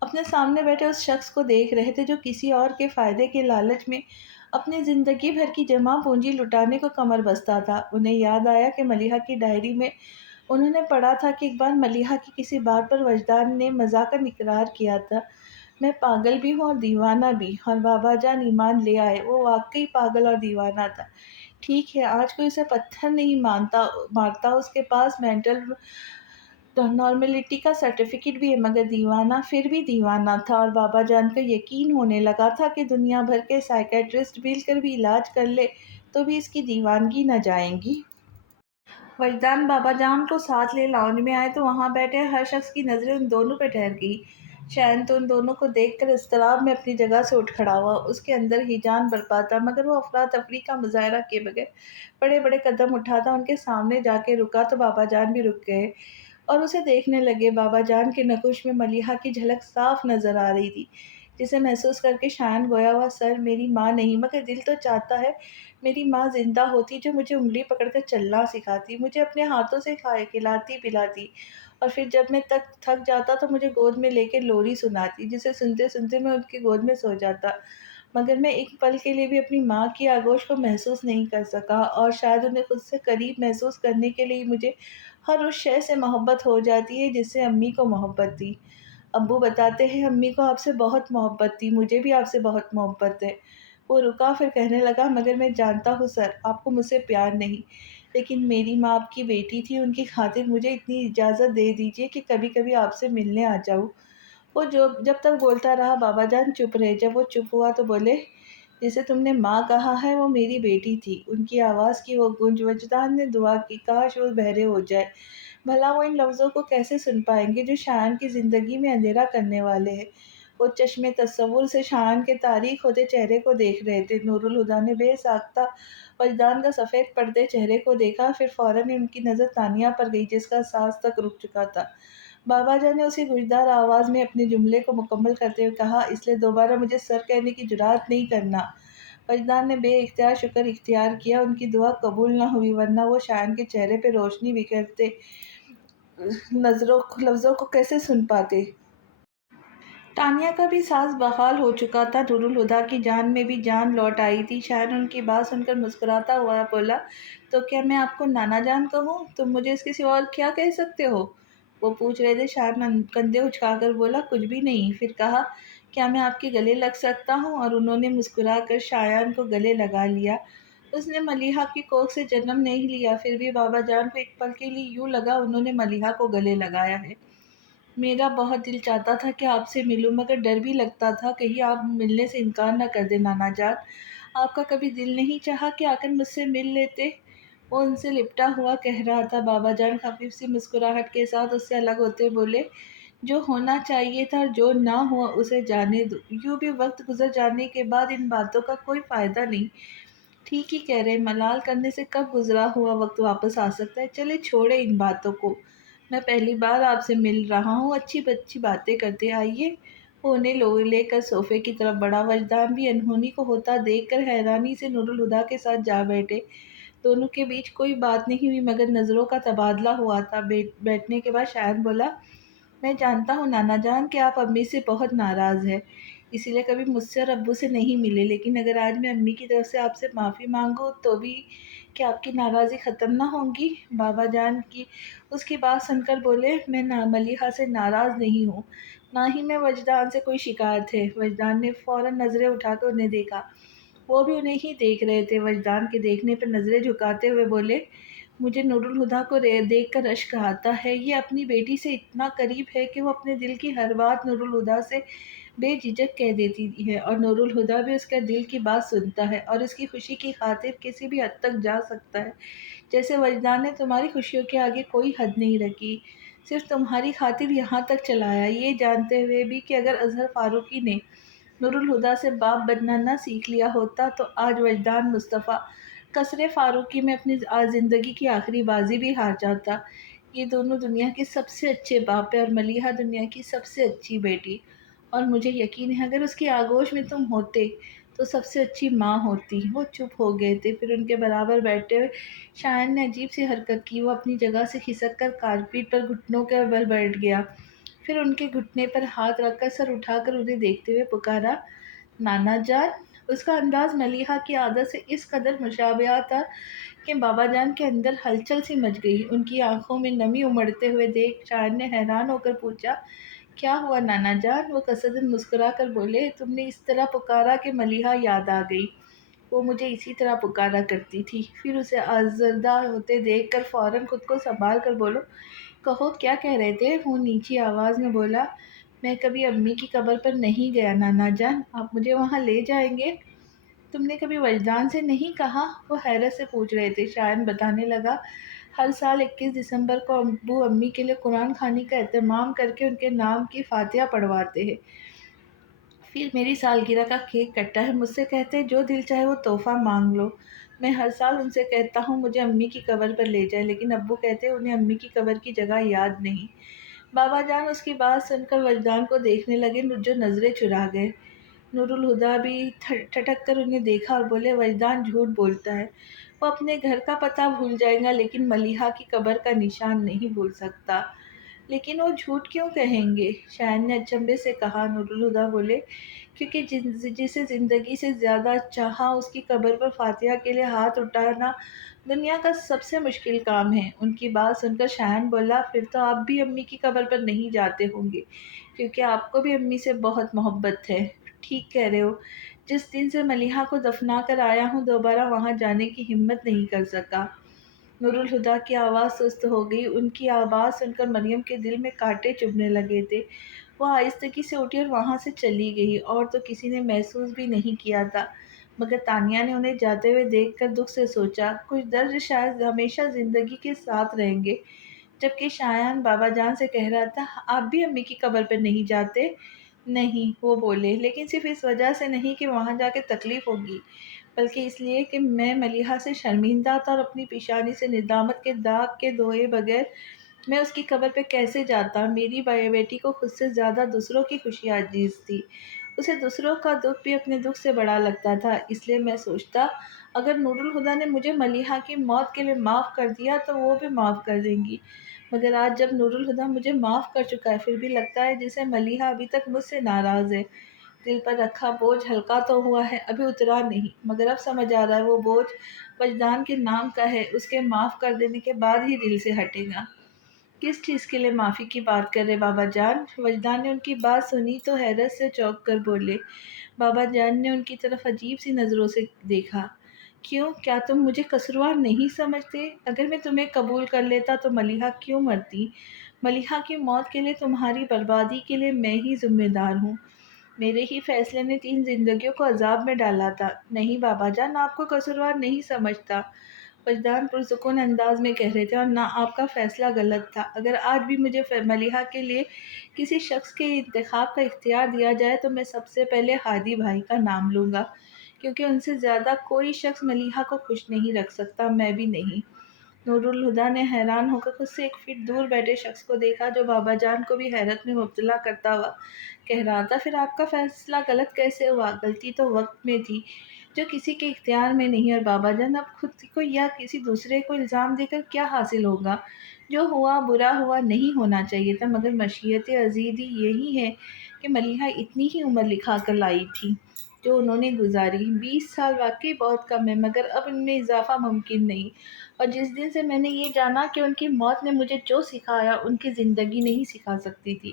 اپنے سامنے بیٹھے اس شخص کو دیکھ رہے تھے جو کسی اور کے فائدے کے لالچ میں اپنی زندگی بھر کی جمع پونجی لٹانے کو کمر بستہ تھا۔ انہیں یاد آیا کہ ملیحہ کی ڈائری میں انہوں نے پڑھا تھا کہ ایک بار ملیحہ کی کسی بات پر وجدان نے مذاقاً اقرار کیا تھا، میں پاگل بھی ہوں اور دیوانہ بھی، اور بابا جان ایمان لے آئے، وہ واقعی پاگل اور دیوانہ تھا۔ ٹھیک ہے، آج کوئی اسے پتھر نہیں مارتا، اس کے پاس مینٹل نارملٹی کا سرٹیفکیٹ بھی ہے، مگر دیوانہ پھر بھی دیوانہ تھا۔ اور بابا جان کو یقین ہونے لگا تھا کہ دنیا بھر کے سائیکیٹرسٹ مل کر بھی علاج کر لے تو بھی اس کی دیوانگی نہ جائیں گی۔ وجدان بابا جان کو ساتھ لے لاؤنج میں آئے تو وہاں بیٹھے ہر شخص کی نظریں ان دونوں پہ ٹھہر گئی۔ شایان تو ان دونوں کو دیکھ کر اضطراب میں اپنی جگہ سے اٹھ کھڑا ہوا، اس کے اندر ہی جان برپا تھا، مگر وہ افراتفری کا مظاہرہ کیے بغیر بڑے بڑے قدم اٹھاتا ان کے سامنے جا کے رکا تو بابا جان بھی رک گئے اور اسے دیکھنے لگے۔ بابا جان کے نقوش میں ملیحہ کی جھلک صاف نظر آ رہی تھی، جسے محسوس کر کے شایان گویا ہوا، سر میری ماں نہیں، مگر دل تو چاہتا ہے میری ماں زندہ ہوتی جو مجھے انگلی پکڑ کر چلنا سکھاتی، مجھے اپنے ہاتھوں سے کھلاتی پلاتی، اور پھر جب میں تھک جاتا تو مجھے گود میں لے کے لوری سناتی، جسے سنتے سنتے میں ان کی گود میں سو جاتا۔ مگر میں ایک پل کے لیے بھی اپنی ماں کی آغوش کو محسوس نہیں کر سکا، اور شاید انہیں خود سے قریب محسوس کرنے کے لیے مجھے ہر اس شے سے محبت ہو جاتی ہے جس سے امی کو محبت تھی۔ ابو بتاتے ہیں امی کو آپ سے بہت محبت تھی، مجھے بھی آپ سے بہت محبت ہے۔ وہ رکا، پھر کہنے لگا، مگر میں جانتا ہوں سر، آپ کو مجھ سے پیار نہیں، لیکن میری ماں آپ کی بیٹی تھی، ان کی خاطر مجھے اتنی اجازت دے دیجیے کہ کبھی کبھی آپ سے ملنے آ جاؤں۔ وہ جب تک بولتا رہا بابا جان چپ رہے، جب وہ چپ ہوا تو بولے، جسے تم نے ماں کہا ہے وہ میری بیٹی تھی۔ ان کی آواز کی وہ گونج، وجدان نے دعا کی، کاش وہ بہرے ہو جائے، بھلا وہ ان لفظوں کو کیسے سن پائیں گے جو شایان کی زندگی میں اندھیرا کرنے والے ہیں۔ وہ چشمے تصور سے شایان کے تاریک ہوتے چہرے کو دیکھ رہے تھے۔ نور الہدیٰ نے بے ساختہ وجدان کا سفید پردے چہرے کو دیکھا، پھر فوراً ان کی نظر تانیہ پر گئی جس کا سانس تک رک چکا تھا۔ بابا جان نے اسی گوشدار آواز میں اپنے جملے کو مکمل کرتے ہوئے کہا، اس لیے دوبارہ مجھے سر کہنے کی جرات نہیں کرنا۔ وجدان نے بے اختیار شکر اختیار کیا، ان کی دعا قبول نہ ہوئی، ورنہ وہ شایان کے چہرے پہ روشنی بکھیرتے لفظوں کو کیسے سن پاتے۔ تانیہ کا بھی سانس بحال ہو چکا تھا، نور الہدیٰ کی جان میں بھی جان لوٹ آئی تھی۔ شایان ان کی بات سن کر مسکراتا ہوا بولا، تو کیا میں آپ کو نانا جان کہوں؟ تم مجھے اس کے سوا اور کیا کہہ سکتے ہو؟ وہ پوچھ رہے تھے۔ شایان کندھے اچکا کر بولا، کچھ بھی نہیں۔ پھر کہا، کیا میں آپ کے گلے لگ سکتا ہوں؟ اور انہوں نے مسکرا کر شایان کو گلے لگا لیا۔ اس نے ملیحہ کی کوکھ سے جنم نہیں لیا، پھر بھی بابا جان کو ایک پل کے لیے یوں لگا انہوں نے ملیحہ کو گلے لگایا ہے۔ میرا بہت دل چاہتا تھا کہ آپ سے ملوں، مگر ڈر بھی لگتا تھا کہیں آپ ملنے سے انکار نہ کر دیں نانا جان۔ آپ کا کبھی دل نہیں چاہا کہ آ کر مجھ سے مل لیتے؟ وہ ان سے لپٹا ہوا کہہ رہا تھا۔ بابا جان خفیف سی مسکراہٹ کے ساتھ اس سے الگ ہوتے بولے، جو ہونا چاہیے تھا اور جو نہ ہوا اسے جانے دو، یوں بھی وقت گزر جانے کے بعد ان باتوں کا کوئی فائدہ نہیں۔ ٹھیک ہی کہہ رہے، ملال کرنے سے کب گزرا ہوا وقت واپس آ سکتا ہے، چلے چھوڑے ان باتوں کو، میں پہلی بار آپ سے مل رہا ہوں، اچھی بچی باتیں کرتے، آئیے۔ وہ انہیں لے کر صوفے کی طرف بڑھا۔ وجدان بھی انہونی کو ہوتا دیکھ کر حیرانی سے نور الہدیٰ کے ساتھ جا بیٹھے۔ دونوں کے بیچ کوئی بات نہیں ہوئی، مگر نظروں کا تبادلہ ہوا تھا۔ بیٹھنے کے بعد شایان بولا، میں جانتا ہوں نانا جان کہ آپ امی سے بہت ناراض ہیں، اسی لیے کبھی مجھ سے اور ابو سے نہیں ملے، لیکن اگر آج میں امی کی طرف سے آپ سے معافی مانگوں تو بھی کیا آپ کی ناراضی ختم نہ ہوگی؟ بابا جان کی اس کی بات سن کر بولے، میں ملیحہ سے ناراض نہیں ہوں، نہ ہی میں وجدان سے کوئی شکایت ہے۔ وجدان نے فوراً نظریں اٹھا کر انہیں دیکھا، وہ بھی انہیں ہی دیکھ رہے تھے۔ وجدان کے دیکھنے پر نظریں جھکاتے ہوئے بولے، مجھے نور الہدیٰ کو دیکھ کر اشک آتا ہے، یہ اپنی بیٹی سے اتنا قریب ہے کہ وہ اپنے دل کی ہر بات نور الہدیٰ سے بے جھجک کہہ دیتی ہے، اور نور الہدیٰ بھی اس کے دل کی بات سنتا ہے اور اس کی خوشی کی خاطر کسی بھی حد تک جا سکتا ہے۔ جیسے وجدان نے تمہاری خوشیوں کے آگے کوئی حد نہیں رکھی، صرف تمہاری خاطر یہاں تک چلایا، یہ جانتے ہوئے بھی کہ اگر اظہر فاروقی نے نور الہدیٰ سے باپ بننا نہ سیکھ لیا ہوتا تو آج وجدان مصطفیٰ قصر فاروقی میں اپنی زندگی کی آخری بازی بھی ہار جاتا۔ یہ دونوں دنیا کے سب سے اچھے باپ ہیں اور ملیحہ دنیا کی سب سے اچھی بیٹی، اور مجھے یقین ہے اگر اس کی آغوش میں تم ہوتے تو سب سے اچھی ماں ہوتی۔ وہ چپ ہو گئے تھے، پھر ان کے برابر بیٹھے ہوئے شایان نے عجیب سی حرکت کی، وہ اپنی جگہ سے کھسک کر کارپیٹ پر گھٹنوں کے بل بیٹھ گیا، پھر ان کے گھٹنے پر ہاتھ رکھ کر سر اٹھا کر انہیں دیکھتے ہوئے پکارا، نانا جان۔ اس کا انداز ملیحہ کی عادت سے اس قدر مشابہ تھا کہ بابا جان کے اندر ہلچل سی مچ گئی۔ ان کی آنکھوں میں نمی امڑتے ہوئے دیکھ شایان نے حیران ہو کر پوچھا، کیا ہوا نانا جان؟ وہ قصدن مسکرا کر بولے، تم نے اس طرح پکارا کہ ملیحہ یاد آ گئی۔ وہ مجھے اسی طرح پکارا کرتی تھی۔ پھر اسے آزردہ ہوتے دیکھ کر فوراً خود کو سنبھال کر بولو، کہو کیا کہہ رہے تھے؟ وہ نیچی آواز میں بولا، میں کبھی امی کی قبر پر نہیں گیا نانا جان، آپ مجھے وہاں لے جائیں گے؟ تم نے کبھی وجدان سے نہیں کہا؟ وہ حیرت سے پوچھ رہے تھے۔ شایان بتانے لگا، ہر سال 21 دسمبر کو ابو امی کے لیے قرآن خوانی کا اہتمام کر کے ان کے نام کی فاتحہ پڑھواتے ہیں، پھر میری سالگرہ کا کیک کٹتا ہے، مجھ سے کہتے ہیں جو دل چاہے وہ تحفہ مانگ لو۔ میں ہر سال ان سے کہتا ہوں مجھے امی کی قبر پر لے جائے، لیکن ابو کہتے ہیں انہیں امی کی قبر کی جگہ یاد نہیں۔ بابا جان اس کی بات سن کر وجدان کو دیکھنے لگے، جو نظریں چرا گئے۔ نور الہدیٰ بھی ٹھٹک کر انہیں دیکھا اور بولے، وجدان جھوٹ بولتا ہے، وہ اپنے گھر کا پتہ بھول جائے گا لیکن ملیحہ کی قبر کا نشان نہیں بھول سکتا۔ لیکن وہ جھوٹ کیوں کہیں گے؟ شایان نے اچنبھے سے کہا۔ نور الہدیٰ بولے، کیونکہ جسے زندگی سے زیادہ چاہا اس کی قبر پر فاتحہ کے لیے ہاتھ اٹھانا دنیا کا سب سے مشکل کام ہے۔ ان کی بات سن کر شایان بولا، پھر تو آپ بھی امی کی قبر پر نہیں جاتے ہوں گے، کیونکہ آپ کو بھی امی سے بہت محبت ہے۔ ٹھیک کہہ رہے ہو، جس دن سے ملیحہ کو دفنا کر آیا ہوں دوبارہ وہاں جانے کی ہمت نہیں کر سکا۔ نور الہدیٰ کی آواز سست ہو گئی۔ ان کی آواز سن کر مریم کے دل میں کانٹے چبھنے لگے تھے۔ وہ آہستگی سے اٹھی اور وہاں سے چلی گئی، اور تو کسی نے محسوس بھی نہیں کیا تھا، مگر تانیہ نے انہیں جاتے ہوئے دیکھ کر دکھ سے سوچا، کچھ درد شاید ہمیشہ زندگی کے ساتھ رہیں گے۔ جبکہ شایان بابا جان سے کہہ رہا تھا، آپ بھی امی کی قبر پر نہیں جاتے؟ نہیں، وہ بولے، لیکن صرف اس وجہ سے نہیں کہ وہاں جا کے تکلیف ہوگی، بلکہ اس لیے کہ میں ملیحہ سے شرمندہ تھا اور اپنی پیشانی سے ندامت کے داغ کے دھوئے بغیر میں اس کی قبر پہ کیسے جاتا؟ میری بیٹی کو خود سے زیادہ دوسروں کی خوشی عزیز تھی، اسے دوسروں کا دکھ بھی اپنے دکھ سے بڑا لگتا تھا، اس لیے میں سوچتا اگر نور الہدیٰ نے مجھے ملیحہ کی موت کے لیے معاف کر دیا تو وہ بھی معاف کر دیں گی۔ مگر آج جب نور الہدیٰ مجھے معاف کر چکا ہے، پھر بھی لگتا ہے جیسے ملیحہ ابھی تک مجھ سے ناراض ہے۔ دل پر رکھا بوجھ ہلکا تو ہوا ہے، ابھی اترا نہیں، مگر اب سمجھ آ رہا ہے وہ بوجھ وجدان کے نام کا ہے، اس کے معاف کر دینے کے بعد ہی دل سے ہٹے گا۔ کس چیز کے لیے معافی کی بات کر رہے بابا جان؟ وجدان نے ان کی بات سنی تو حیرت سے چونک کر بولے۔ بابا جان نے ان کی طرف عجیب سی نظروں سے دیکھا، کیوں؟ کیا تم مجھے قصوروار نہیں سمجھتے؟ اگر میں تمہیں قبول کر لیتا تو ملیحہ کیوں مرتی؟ ملیحہ کی موت کے لیے، تمہاری بربادی کے لیے میں ہی ذمہ دار ہوں۔ میرے ہی فیصلے نے 3 زندگیوں کو عذاب میں ڈالا تھا۔ نہیں بابا جان، آپ کو قصوروار نہیں سمجھتا، وجدان پرسکون انداز میں کہہ رہے تھے، اور نہ آپ کا فیصلہ غلط تھا۔ اگر آج بھی مجھے ملیحہ کے لیے کسی شخص کے انتخاب کا اختیار دیا جائے تو میں سب سے پہلے ہادی بھائی کا نام لوں گا، کیونکہ ان سے زیادہ کوئی شخص ملیحہ کو خوش نہیں رکھ سکتا، میں بھی نہیں۔ نور الہدیٰ نے حیران ہو کر خود سے 1 فٹ دور بیٹھے شخص کو دیکھا، جو بابا جان کو بھی حیرت میں مبتلا کرتا ہوا کہہ رہا تھا، پھر آپ کا فیصلہ غلط کیسے ہوا؟ غلطی تو وقت میں تھی، جو کسی کے اختیار میں نہیں۔ اور بابا جان، اب خود کو یا کسی دوسرے کو الزام دے کر کیا حاصل ہوگا؟ جو ہوا برا ہوا، نہیں ہونا چاہیے تھا، مگر مشیت عزیزی یہی ہے کہ ملیحہ اتنی ہی عمر لکھا کر لائی تھی جو انہوں نے گزاری۔ 20 سال واقعی بہت کم ہے، مگر اب ان میں اضافہ ممکن نہیں، اور جس دن سے میں نے یہ جانا کہ ان کی موت نے مجھے جو سکھایا ان کی زندگی نہیں سکھا سکتی تھی،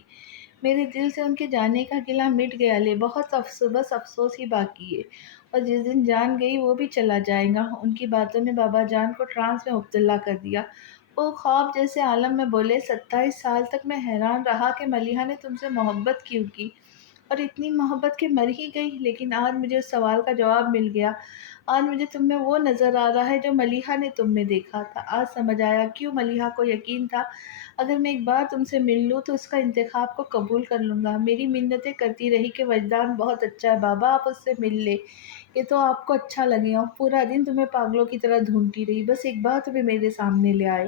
میرے دل سے ان کے جانے کا گلہ مٹ گیا، لے بہت بس افسوس ہی باقی ہے، اور جس دن جان گئی وہ بھی چلا جائے گا۔ ان کی باتوں نے بابا جان کو ٹرانس میں مبتلا کر دیا۔ وہ خواب جیسے عالم میں بولے، 27 سال تک میں حیران رہا کہ ملیحہ نے تم سے محبت کیوں کی، اور اتنی محبت کہ مر ہی گئی، لیکن آج مجھے اس سوال کا جواب مل گیا۔ آج مجھے تم میں وہ نظر آ رہا ہے جو ملیحہ نے تم میں دیکھا تھا۔ آج سمجھ آیا کیوں ملیحہ کو یقین تھا اگر میں ایک بار تم سے مل لوں تو اس کا انتخاب کو قبول کر لوں گا۔ میری منتیں کرتی رہی کہ وجدان بہت اچھا ہے بابا، آپ اس سے مل لیں، یہ تو آپ کو اچھا لگے گا۔ پورا دن تمہیں پاگلوں کی طرح ڈھونڈتی رہی، بس ایک بار تمہیں میرے سامنے لے آئے۔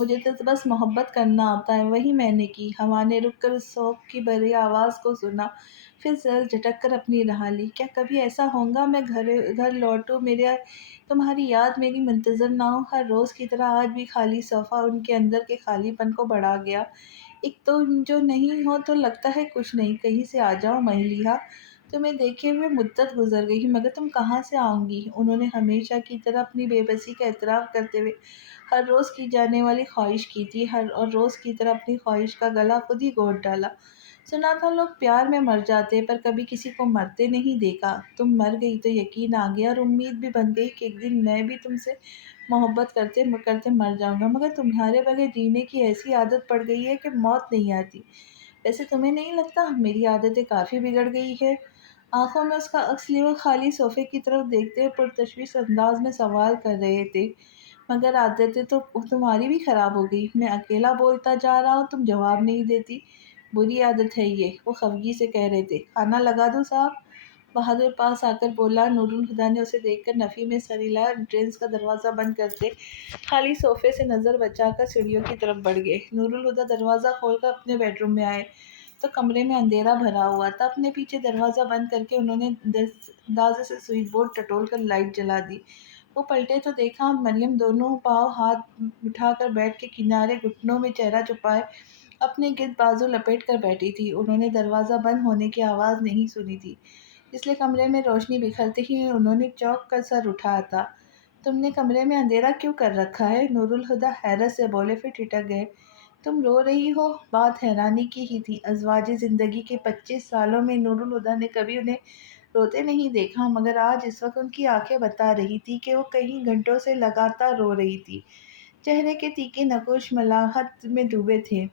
مجھے تو بس محبت کرنا آتا ہے، وہی میں نے کی۔ ہوا نے رک کر اس شوق کی بھری آواز کو سنا، پھر سر جھٹک کر اپنی راہ لی۔ کیا کبھی ایسا ہوگا میں گھر لوٹوں، تمہاری یاد میری منتظر نہ ہو؟ ہر روز کی طرح آج بھی خالی صفحہ ان کے اندر کے خالی پن کو بڑھا گیا۔ ایک تو جو نہیں ہو تو لگتا ہے کچھ نہیں، کہیں سے آ جاؤ ملیحہ۔ تمہیں دیکھے ہوئے مدت گزر گئی، مگر تم کہاں سے آؤں گی؟ انہوں نے ہمیشہ کی طرح اپنی بے بسی کا اعتراف کرتے ہوئے ہر روز کی جانے والی خواہش کی تھی، اور روز کی طرح اپنی خواہش کا گلا خود ہی گھونٹ ڈالا۔ سنا تھا لوگ پیار میں مر جاتے، پر کبھی کسی کو مرتے نہیں دیکھا۔ تم مر گئی تو یقین آ گیا، اور امید بھی بن گئی کہ ایک دن میں بھی تم سے محبت کرتے کرتے مر جاؤں گا، مگر تمہارے بغیر جینے کی ایسی عادت پڑ گئی ہے کہ موت نہیں آتی۔ ویسے تمہیں نہیں لگتا میری عادتیں کافی بگڑ گئی ہے؟ آنکھوں میں اس کا عکس لیے وہ خالی صوفے کی طرف دیکھتے ہوئے پرتشویش انداز میں سوال کر رہے تھے۔ مگر عادتیں تو تمہاری بھی خراب ہو گئی، میں اکیلا بولتا جا رہا ہوں، تم جواب نہیں دیتی۔ بری عادت ہے یہ، وہ خفگی سے کہہ رہے تھے۔ کھانا لگا دوں صاحب؟ بہادر پاس آ کر بولا۔ نور الہدیٰ نے اسے دیکھ کر نفی میں سر ہلایا، انٹرنس کا دروازہ بند کرتے خالی صوفے سے نظر بچا کر سیڑھیوں کی طرف بڑھ گئے۔ نور الہدیٰ دروازہ کھول کر اپنے بیڈ روم میں آئے تو کمرے میں اندھیرا بھرا ہوا تھا۔ اپنے پیچھے دروازہ بند کر کے انہوں نے اندازے سے سوئچ بورڈ ٹٹول کر لائٹ جلا دی۔ وہ پلٹے تو دیکھا مریم دونوں پاؤں ہاتھ اٹھا کر بیڈ کے کنارے گھٹنوں میں چہرہ چھپائے اپنے گرد بازو لپیٹ کر بیٹھی تھی۔ انہوں نے دروازہ بند ہونے کی آواز نہیں سنی تھی، اس لیے کمرے میں روشنی بکھرتے ہی انہوں نے چونک کر سر اٹھایا تھا۔ تم نے کمرے میں اندھیرا کیوں کر رکھا ہے؟ نور الہدیٰ حیرت سے بولے، پھر ٹھٹک گئے۔ تم رو رہی ہو؟ بات حیرانی کی ہی تھی۔ ازواجی زندگی کے 25 سالوں میں نور الہدیٰ نے کبھی انہیں روتے نہیں دیکھا، مگر آج اس وقت ان کی آنکھیں بتا رہی تھی کہ وہ کئی گھنٹوں سے لگاتار رو رہی تھی۔ چہرے کے تیکے نقوش ملاحت میں ڈوبے تھے،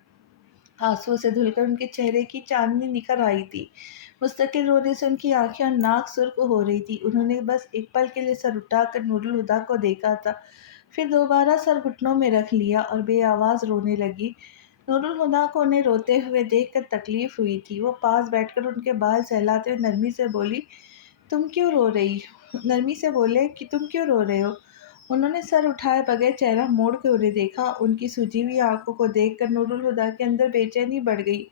آنسو سے دھل کر ان کے چہرے کی چاندنی نکھر آئی تھی۔ مستقل رونے سے ان کی آنکھیں اور ناک سرخ ہو رہی تھی۔ انہوں نے بس ایک پل کے لیے سر اٹھا کر نور الہدیٰ کو دیکھا تھا، پھر دوبارہ سر گھٹنوں میں رکھ لیا اور بے آواز رونے لگی۔ نور الہدیٰ کو انہیں روتے ہوئے دیکھ کر تکلیف ہوئی تھی۔ وہ پاس بیٹھ کر ان کے بال سہلاتے ہوئے نرمی سے بولی، تم کیوں رو رہی نرمی سے بولے کہ تم کیوں رو رہے ہو؟ انہوں نے سر اٹھائے بغیر چہرہ موڑ کے انہیں دیکھا۔ ان کی سجی ہوئی آنکھوں کو دیکھ کر نور الہدیٰ کے اندر بے چینی بڑھ گئی۔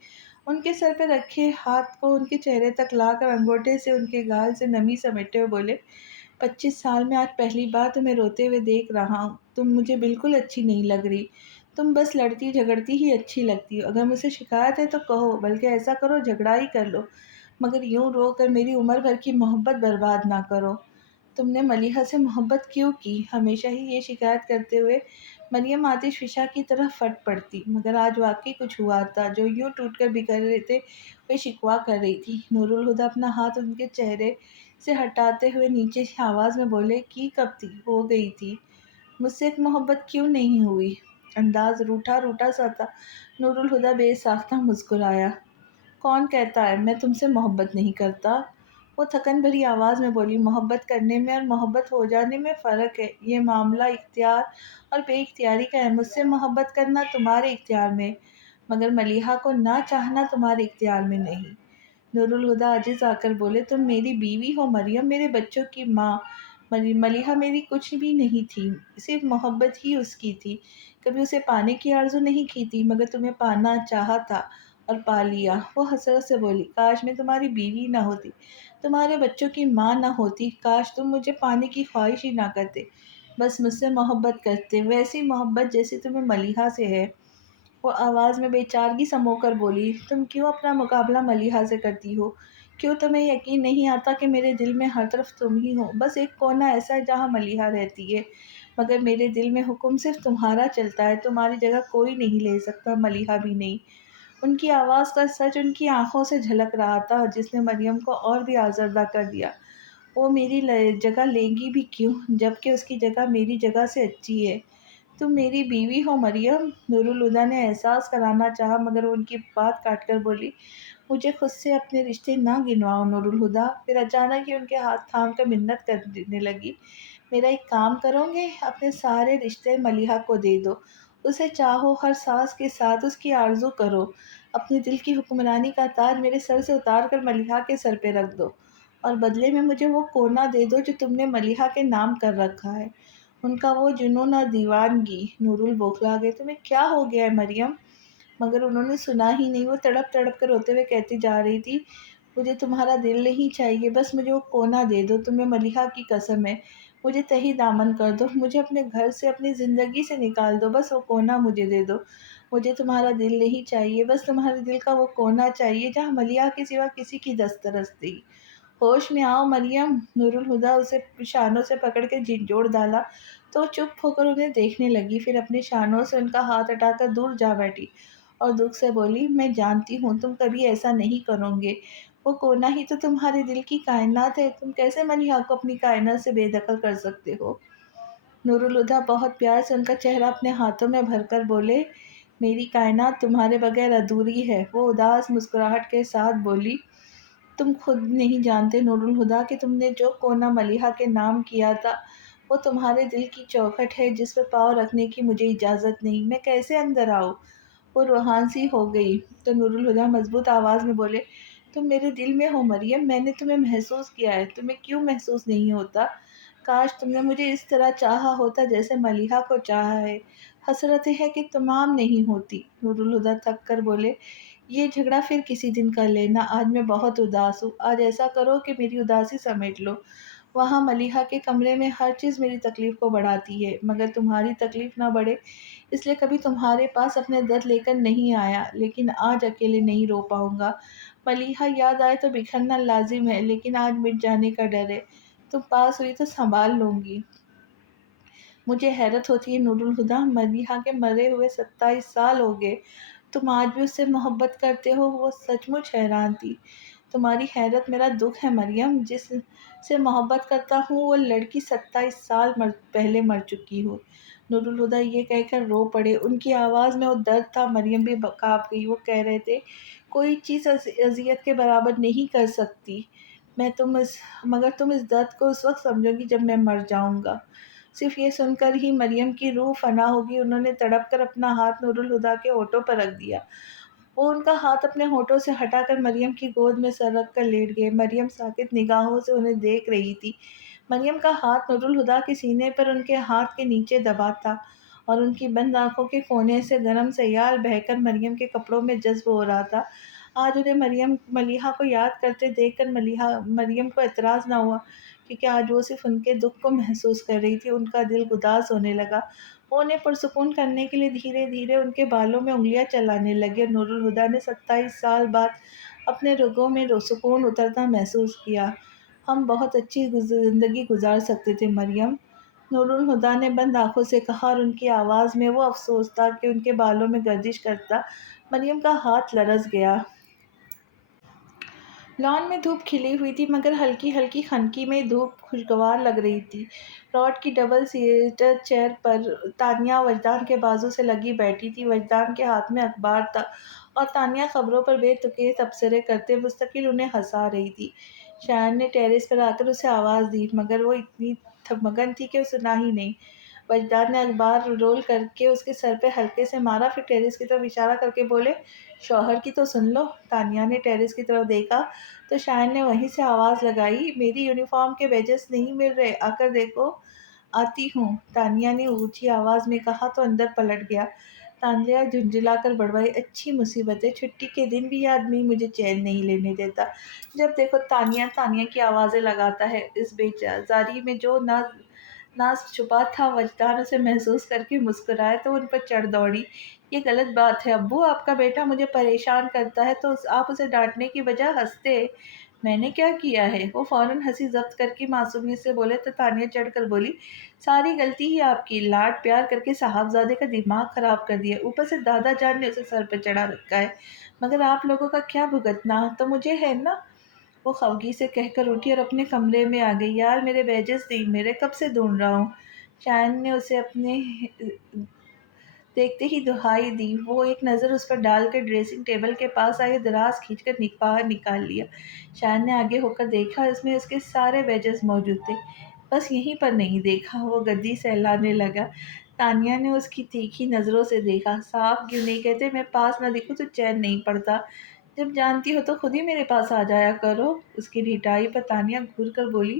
ان کے سر پہ رکھے ہاتھ کو ان کے چہرے تک لا کر انگوٹھے سے ان کے گال سے نمی سمیٹے ہوئے بولے، 25 سال میں آج پہلی بار تمہیں روتے ہوئے دیکھ رہا ہوں۔ تم مجھے بالکل اچھی نہیں لگ رہی، تم بس لڑتی جھگڑتی ہی اچھی لگتی ہو۔ اگر مجھ سے شکایت ہے تو کہو، بلکہ ایسا کرو جھگڑا ہی کر لو، مگر یوں رو کر میری عمر بھر کی محبت برباد نہ کرو۔ تم نے ملیحہ سے محبت کیوں کی؟ ہمیشہ ہی یہ شکایت کرتے ہوئے مریم آتش فشاں کی طرح پھٹ پڑتی، مگر آج واقعی کچھ ہوا تھا جو یوں ٹوٹ کر بکھر رہتے ہوئے شکوہ کر رہی تھی۔ نور الہدیٰ اپنا ہاتھ ان کے چہرے سے ہٹاتے ہوئے نیچے کی آواز میں بولے، کی کب تھی؟ ہو گئی تھی۔ مجھ سے ایک محبت کیوں نہیں ہوئی؟ انداز روٹھا روٹھا سا تھا۔ نور الہدیٰ بے ساختہ مسکرایا۔ کون کہتا ہے میں تم سے محبت نہیں کرتا؟ وہ تھکن بھری آواز میں بولی، محبت کرنے میں اور محبت ہو جانے میں فرق ہے۔ یہ معاملہ اختیار اور بے اختیاری کا ہے۔ مجھ سے محبت کرنا تمہارے اختیار میں، مگر ملیحہ کو نہ چاہنا تمہارے اختیار میں نہیں۔ نور الہدیٰ عاجز آ کر بولے، تم میری بیوی ہو مریم، میرے بچوں کی ماں۔ ملیحہ میری کچھ بھی نہیں تھی، صرف محبت ہی اس کی تھی۔ کبھی اسے پانے کی آرزو نہیں کی تھی، مگر تمہیں پانا چاہا تھا اور پا لیا۔ وہ حسرت سے بولی، کاش میں تمہاری بیوی نہ ہوتی، تمہارے بچوں کی ماں نہ ہوتی، کاش تم مجھے پانے کی خواہش ہی نہ کرتے، بس مجھ سے محبت کرتے، ویسی محبت جیسی تمہیں ملیحہ سے ہے۔ وہ آواز میں بے چارگی سمو کر بولی، تم کیوں اپنا مقابلہ ملیحہ سے کرتی ہو؟ کیوں تمہیں یقین نہیں آتا کہ میرے دل میں ہر طرف تم ہی ہو؟ بس ایک کونا ایسا ہے جہاں ملیحہ رہتی ہے، مگر میرے دل میں حکم صرف تمہارا چلتا ہے، تمہاری جگہ کوئی نہیں لے سکتا، ملیحہ بھی نہیں۔ ان کی آواز کا سچ ان کی آنکھوں سے جھلک رہا تھا، جس نے مریم کو اور بھی آزردہ کر دیا۔ وہ میری جگہ لے گی بھی کیوں، جبکہ اس کی جگہ میری جگہ سے اچھی ہے۔ تم میری بیوی ہو مریم۔ نور الہدیٰ نے احساس کرانا چاہا، مگر وہ ان کی بات کاٹ کر بولی، مجھے خود سے اپنے رشتے نہ گنواؤ نور الہدیٰ۔ پھر اچانک ہی ان کے ہاتھ تھام کر منت کرنے لگی، میرا ایک کام کرو گے؟ اپنے سارے رشتے ملیحہ کو دے دو، اسے چاہو، ہر سانس کے ساتھ اس کی آرزو کرو، اپنے دل کی حکمرانی کا تاج میرے سر سے اتار کر ملیحہ کے سر پہ رکھ دو، اور بدلے میں مجھے وہ کونا دے دو جو تم نے ملیحہ کے نام کر رکھا ہے۔ ان کا وہ جنون اور دیوانگی۔ نورل بوکھلا گئے، تمہیں کیا ہو گیا ہے مریم؟ مگر انہوں نے سنا ہی نہیں، وہ تڑپ تڑپ کر روتے ہوئے کہتی جا رہی تھی، مجھے تمہارا دل نہیں چاہیے، بس مجھے وہ کونا دے دو، تمہیں ملیحہ کی قسم ہے، مجھے تہی دامن کر دو، مجھے اپنے گھر سے اپنی زندگی سے نکال دو، بس وہ کونا مجھے دے دو، مجھے تمہارا دل نہیں چاہیے، بس تمہارے دل کا وہ کونا چاہیے جہاں ملیحہ کے سوا کسی کی دسترس تھی۔ ہوش میں آؤ مریم! نور الہدیٰ اسے شانوں سے پکڑ کے جھنجھوڑ ڈالا تو چپ ہو کر انہیں دیکھنے لگی، پھر اپنے شانوں سے ان کا ہاتھ ہٹا کر دور جا بیٹھی اور دکھ سے بولی، میں جانتی ہوں تم کبھی ایسا نہیں کرو گے، وہ کونا ہی تو تمہارے دل کی کائنات ہے، تم کیسے ملیحہ کو اپنی کائنات سے بے دخل کر سکتے ہو؟ نور الہدیٰ بہت پیار سے ان کا چہرہ اپنے ہاتھوں میں بھر کر بولے، میری کائنات تمہارے بغیر ادھوری ہے۔ وہ اداس مسکراہٹ کے ساتھ بولی، تم خود نہیں جانتے نور الہدیٰ کہ تم نے جو کونا ملیحہ کے نام کیا تھا وہ تمہارے دل کی چوکھٹ ہے جس پہ پاؤں رکھنے کی مجھے اجازت نہیں، میں کیسے اندر آؤں؟ وہ روحان سی ہو گئی تو نور الہدیٰ مضبوط آواز میں بولے، تم میرے دل میں ہو مریم، میں نے تمہیں محسوس کیا ہے، تمہیں کیوں محسوس نہیں ہوتا؟ کاش تم نے مجھے اس طرح چاہا ہوتا جیسے ملیحہ کو چاہا ہے، حسرت ہے کہ تمام نہیں ہوتی۔ نور الہدیٰ تھک کر بولے، یہ جھگڑا پھر کسی دن کر لینا، آج میں بہت اداس ہوں، آج ایسا کرو کہ میری اداسی سمیٹ لو، وہاں ملیحہ کے کمرے میں ہر چیز میری تکلیف کو بڑھاتی ہے مگر تمہاری تکلیف نہ بڑھے، اس لیے کبھی تمہارے پاس اپنے درد لے کر نہیں آیا، لیکن آج اکیلے نہیں رو پاؤں گا، ملیحہ یاد آئے تو بکھرنا لازم ہے لیکن آج مٹ جانے کا ڈر ہے، تم پاس ہوئی تو سنبھال لوں گی۔ مجھے حیرت ہوتی ہے نور الہدیٰ، ملیحہ کے مرے ہوئے 27 سال ہو گئے، تم آج بھی اس سے محبت کرتے ہو؟ وہ سچ مچ حیران تھی۔ تمہاری حیرت میرا دکھ ہے مریم، جس سے محبت کرتا ہوں وہ لڑکی 27 سال پہلے مر چکی ہو۔ نور الہدیٰ یہ کہہ کر رو پڑے، ان کی آواز میں وہ درد تھا، مریم بھی کانپ گئی۔ وہ کہہ رہے تھے، کوئی چیز اذیت کے برابر نہیں کر سکتی مگر تم اس درد کو اس وقت سمجھو گی جب میں مر جاؤں گا۔ صرف یہ سن کر ہی مریم کی روح فنا ہوگی، انہوں نے تڑپ کر اپنا ہاتھ نور الہدیٰ کے ہونٹوں پر رکھ دیا۔ وہ ان کا ہاتھ اپنے ہونٹوں سے ہٹا کر مریم کی گود میں سر رکھ کر لیٹ گئے۔ مریم ساکت نگاہوں سے انہیں دیکھ رہی تھی۔ مریم کا ہاتھ نور الہدیٰ کے سینے پر ان کے ہاتھ کے نیچے دبا تھا اور ان کی بند آنکھوں کے کونے سے گرم سیال بہہ کر مریم کے کپڑوں میں جذب ہو رہا تھا۔ آج انہیں ملیحہ کو یاد کرتے دیکھ کر مریم کو اعتراض نہ ہوا، کیونکہ آج وہ صرف ان کے دکھ کو محسوس کر رہی تھی۔ ان کا دل گداز ہونے لگا، وہ انہیں پرسکون کرنے کے لیے دھیرے دھیرے ان کے بالوں میں انگلیاں چلانے لگے اور نور الہدیٰ نے 27 سال بعد اپنے رگوں میں سکون اترتا محسوس کیا۔ ہم بہت اچھی زندگی گزار سکتے تھے مریم، نور الہدیٰ نے بند آنکھوں سے کہا اور ان کی آواز میں وہ افسوس تھا کہ ان کے بالوں میں گردش کرتا۔ مریم کا ہاتھ لرز گیا۔ لان میں دھوپ کھلی ہوئی تھی مگر ہلکی ہلکی خنکی میں دھوپ خوشگوار لگ رہی تھی۔ راڈ کی ڈبل سیٹر چیئر پر تانیہ وجدان کے بازو سے لگی بیٹھی تھی، وجدان کے ہاتھ میں اخبار تھا اور تانیہ خبروں پر بے تکے تبصرے کرتے مستقل انہیں ہنسا رہی تھی۔ شایان نے ٹیرس پر آ کر اسے آواز دی مگر وہ اتنی مگن تھی کہ وہ سنا ہی نہیں۔ وجدان نے اخبار رول کر کے اس کے سر پہ ہلکے سے مارا، پھر ٹیرس کی طرف اشارہ کر کے بولے، شوہر کی تو سن لو۔ تانیہ نے ٹیرس کی طرف دیکھا تو شایان نے وہیں سے آواز لگائی، میری یونیفارم کے بیجز نہیں مل رہے، آ کر دیکھو۔ آتی ہوں، تانیہ نے اونچی آواز میں کہا تو اندر پلٹ گیا۔ تانیہ جھنجھلا کر بڑبڑائی، اچھی مصیبت ہے، چھٹی کے دن بھی یہ آدمی مجھے چین نہیں لینے دیتا، جب دیکھو تانیہ تانیہ کی آوازیں لگاتا ہے، اس بیزاری میں جو ناز چھپا تھا۔ وجدان اسے محسوس کر کے مسکرائے تو ان پر چڑھ دوڑی، یہ غلط بات ہے ابو، آپ کا بیٹا مجھے پریشان کرتا ہے تو آپ اسے ڈانٹنے کی بجائے ہنستے، میں نے کیا کیا ہے؟ وہ فوراً ہنسی ضبط کر کے معصومیت سے بولے تو تانیہ چڑھ کر بولی، ساری غلطی ہی آپ کی، لاڈ پیار کر کے صاحبزادے کا دماغ خراب کر دیا، اوپر سے دادا جان نے اسے سر پہ چڑھا رکھا ہے، مگر آپ لوگوں کا کیا بھگتنا تو مجھے ہے نا۔ وہ خفگی سے کہہ کر اٹھی اور اپنے کمرے میں آ گئی، یار میرے بیجز نہیں میرے، کب سے ڈھونڈ رہا ہوں۔ شایان نے اسے اپنے دیکھتے ہی دہائی دی، وہ ایک نظر اس پر ڈال کر ڈریسنگ ٹیبل کے پاس آئی، دراز کھینچ کر باہر نکال لیا۔ شایان نے آگے ہو کر دیکھا، اس میں اس کے سارے بیجز موجود تھے، بس یہیں پر نہیں دیکھا۔ وہ گدی سہلانے لگا۔ تانیہ نے اس کی تیکھی نظروں سے دیکھا، صاف کیوں نہیں کہتے، میں پاس نہ دکھوں تو چین نہیں پڑتا، جب جانتی ہو تو خود ہی میرے پاس آ جایا کرو۔ اس کی ڈھٹائی پر تانیہ گھور کر بولی،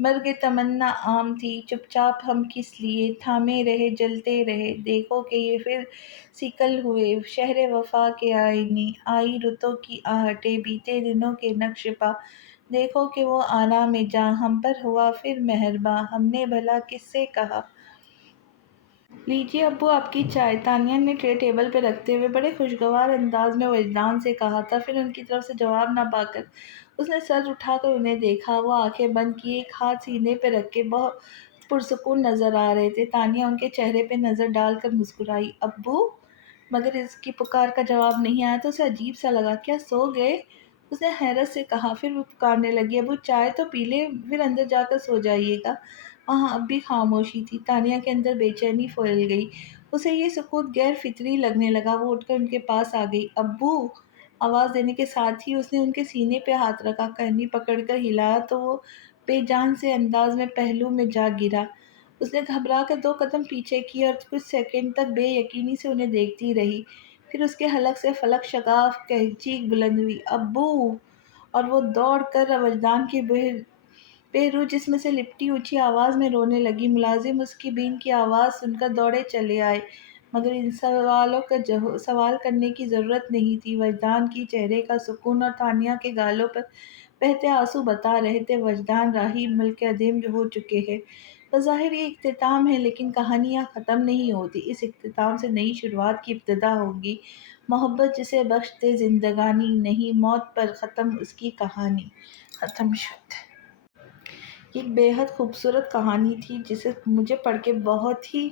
مرگ تمنا عام تھی، چپ چاپ ہم کس لیے تھامے رہے جلتے رہے، دیکھو کہ یہ پھر سکل ہوئے شہر وفا کے آئینے، آئی رتوں کی آہٹیں بیتے دنوں کے نقش پا، دیکھو کہ وہ آرام جاں ہم پر ہوا پھر مہرباں، ہم نے بھلا کس سے کہا۔ لیجیے ابو آپ کی چائے، تانیہ نے ٹرے ٹیبل پہ رکھتے ہوئے بڑے خوشگوار انداز میں وجدان سے کہا تھا۔ پھر ان کی طرف سے جواب نہ پا کر اس نے سر اٹھا کر انہیں دیکھا۔ وہ آنکھیں بند کیے ایک ہاتھ سینے پہ رکھ کے بہت پرسکون نظر آ رہے تھے۔ تانیہ ان کے چہرے پہ نظر ڈال کر مسکرائی، ابو؟ مگر اس کی پکار کا جواب نہیں آیا تو اسے عجیب سا لگا۔ کیا سو گئے؟ اس نے حیرت سے کہا۔ پھر وہ پکارنے لگی، ابو چائے تو پی لیں، پھر اندر جا کر سو جائیے گا۔ وہاں اب بھی خاموشی تھی۔ تانیہ کے اندر بے چینی پھیل گئی۔ اسے یہ سکوت غیر فطری لگنے لگا۔ وہ اٹھ کر ان کے پاس آ گئی، ابو! آواز دینے کے ساتھ ہی اس نے ان کے سینے پہ ہاتھ رکھا، کہنی پکڑ کر ہلایا تو وہ بے جان سے انداز میں پہلو میں جا گرا۔ اس نے گھبرا کر 2 قدم پیچھے کیے اور کچھ سیکنڈ تک بے یقینی سے انہیں دیکھتی رہی۔ پھر اس کے حلق سے فلک شگاف چیخ بلند ہوئی، ابو! اور وہ دوڑ کر وجدان کی بے روح جسم سے لپٹی اونچی آواز میں رونے لگی۔ ملازم اس کی بین کی آواز سن کر دوڑے چلے آئے، مگر ان سوالوں کا سوال کرنے کی ضرورت نہیں تھی۔ وجدان کی چہرے کا سکون اور تانیہ کے گالوں پر بہتے آنسو بتا رہے تھے، وجدان راہی ملک عدیم ہو چکے ہیں۔ بظاہر یہ اختتام ہے، لیکن کہانی یہاں ختم نہیں ہوتی۔ اس اختتام سے نئی شروعات کی ابتدا ہوگی۔ محبت جسے بخش دے زندگانی، نہیں موت پر ختم اس کی کہانی۔ ختم شد۔ یہ ایک بے حد خوبصورت کہانی تھی جسے مجھے پڑھ کے بہت ہی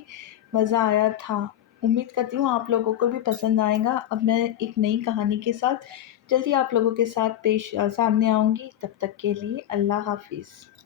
مزہ آیا تھا۔ امید کرتی ہوں آپ لوگوں کو بھی پسند آئے گا۔ اب میں ایک نئی کہانی کے ساتھ جلدی آپ لوگوں کے ساتھ سامنے آؤں گی۔ تب تک کے لیے اللہ حافظ۔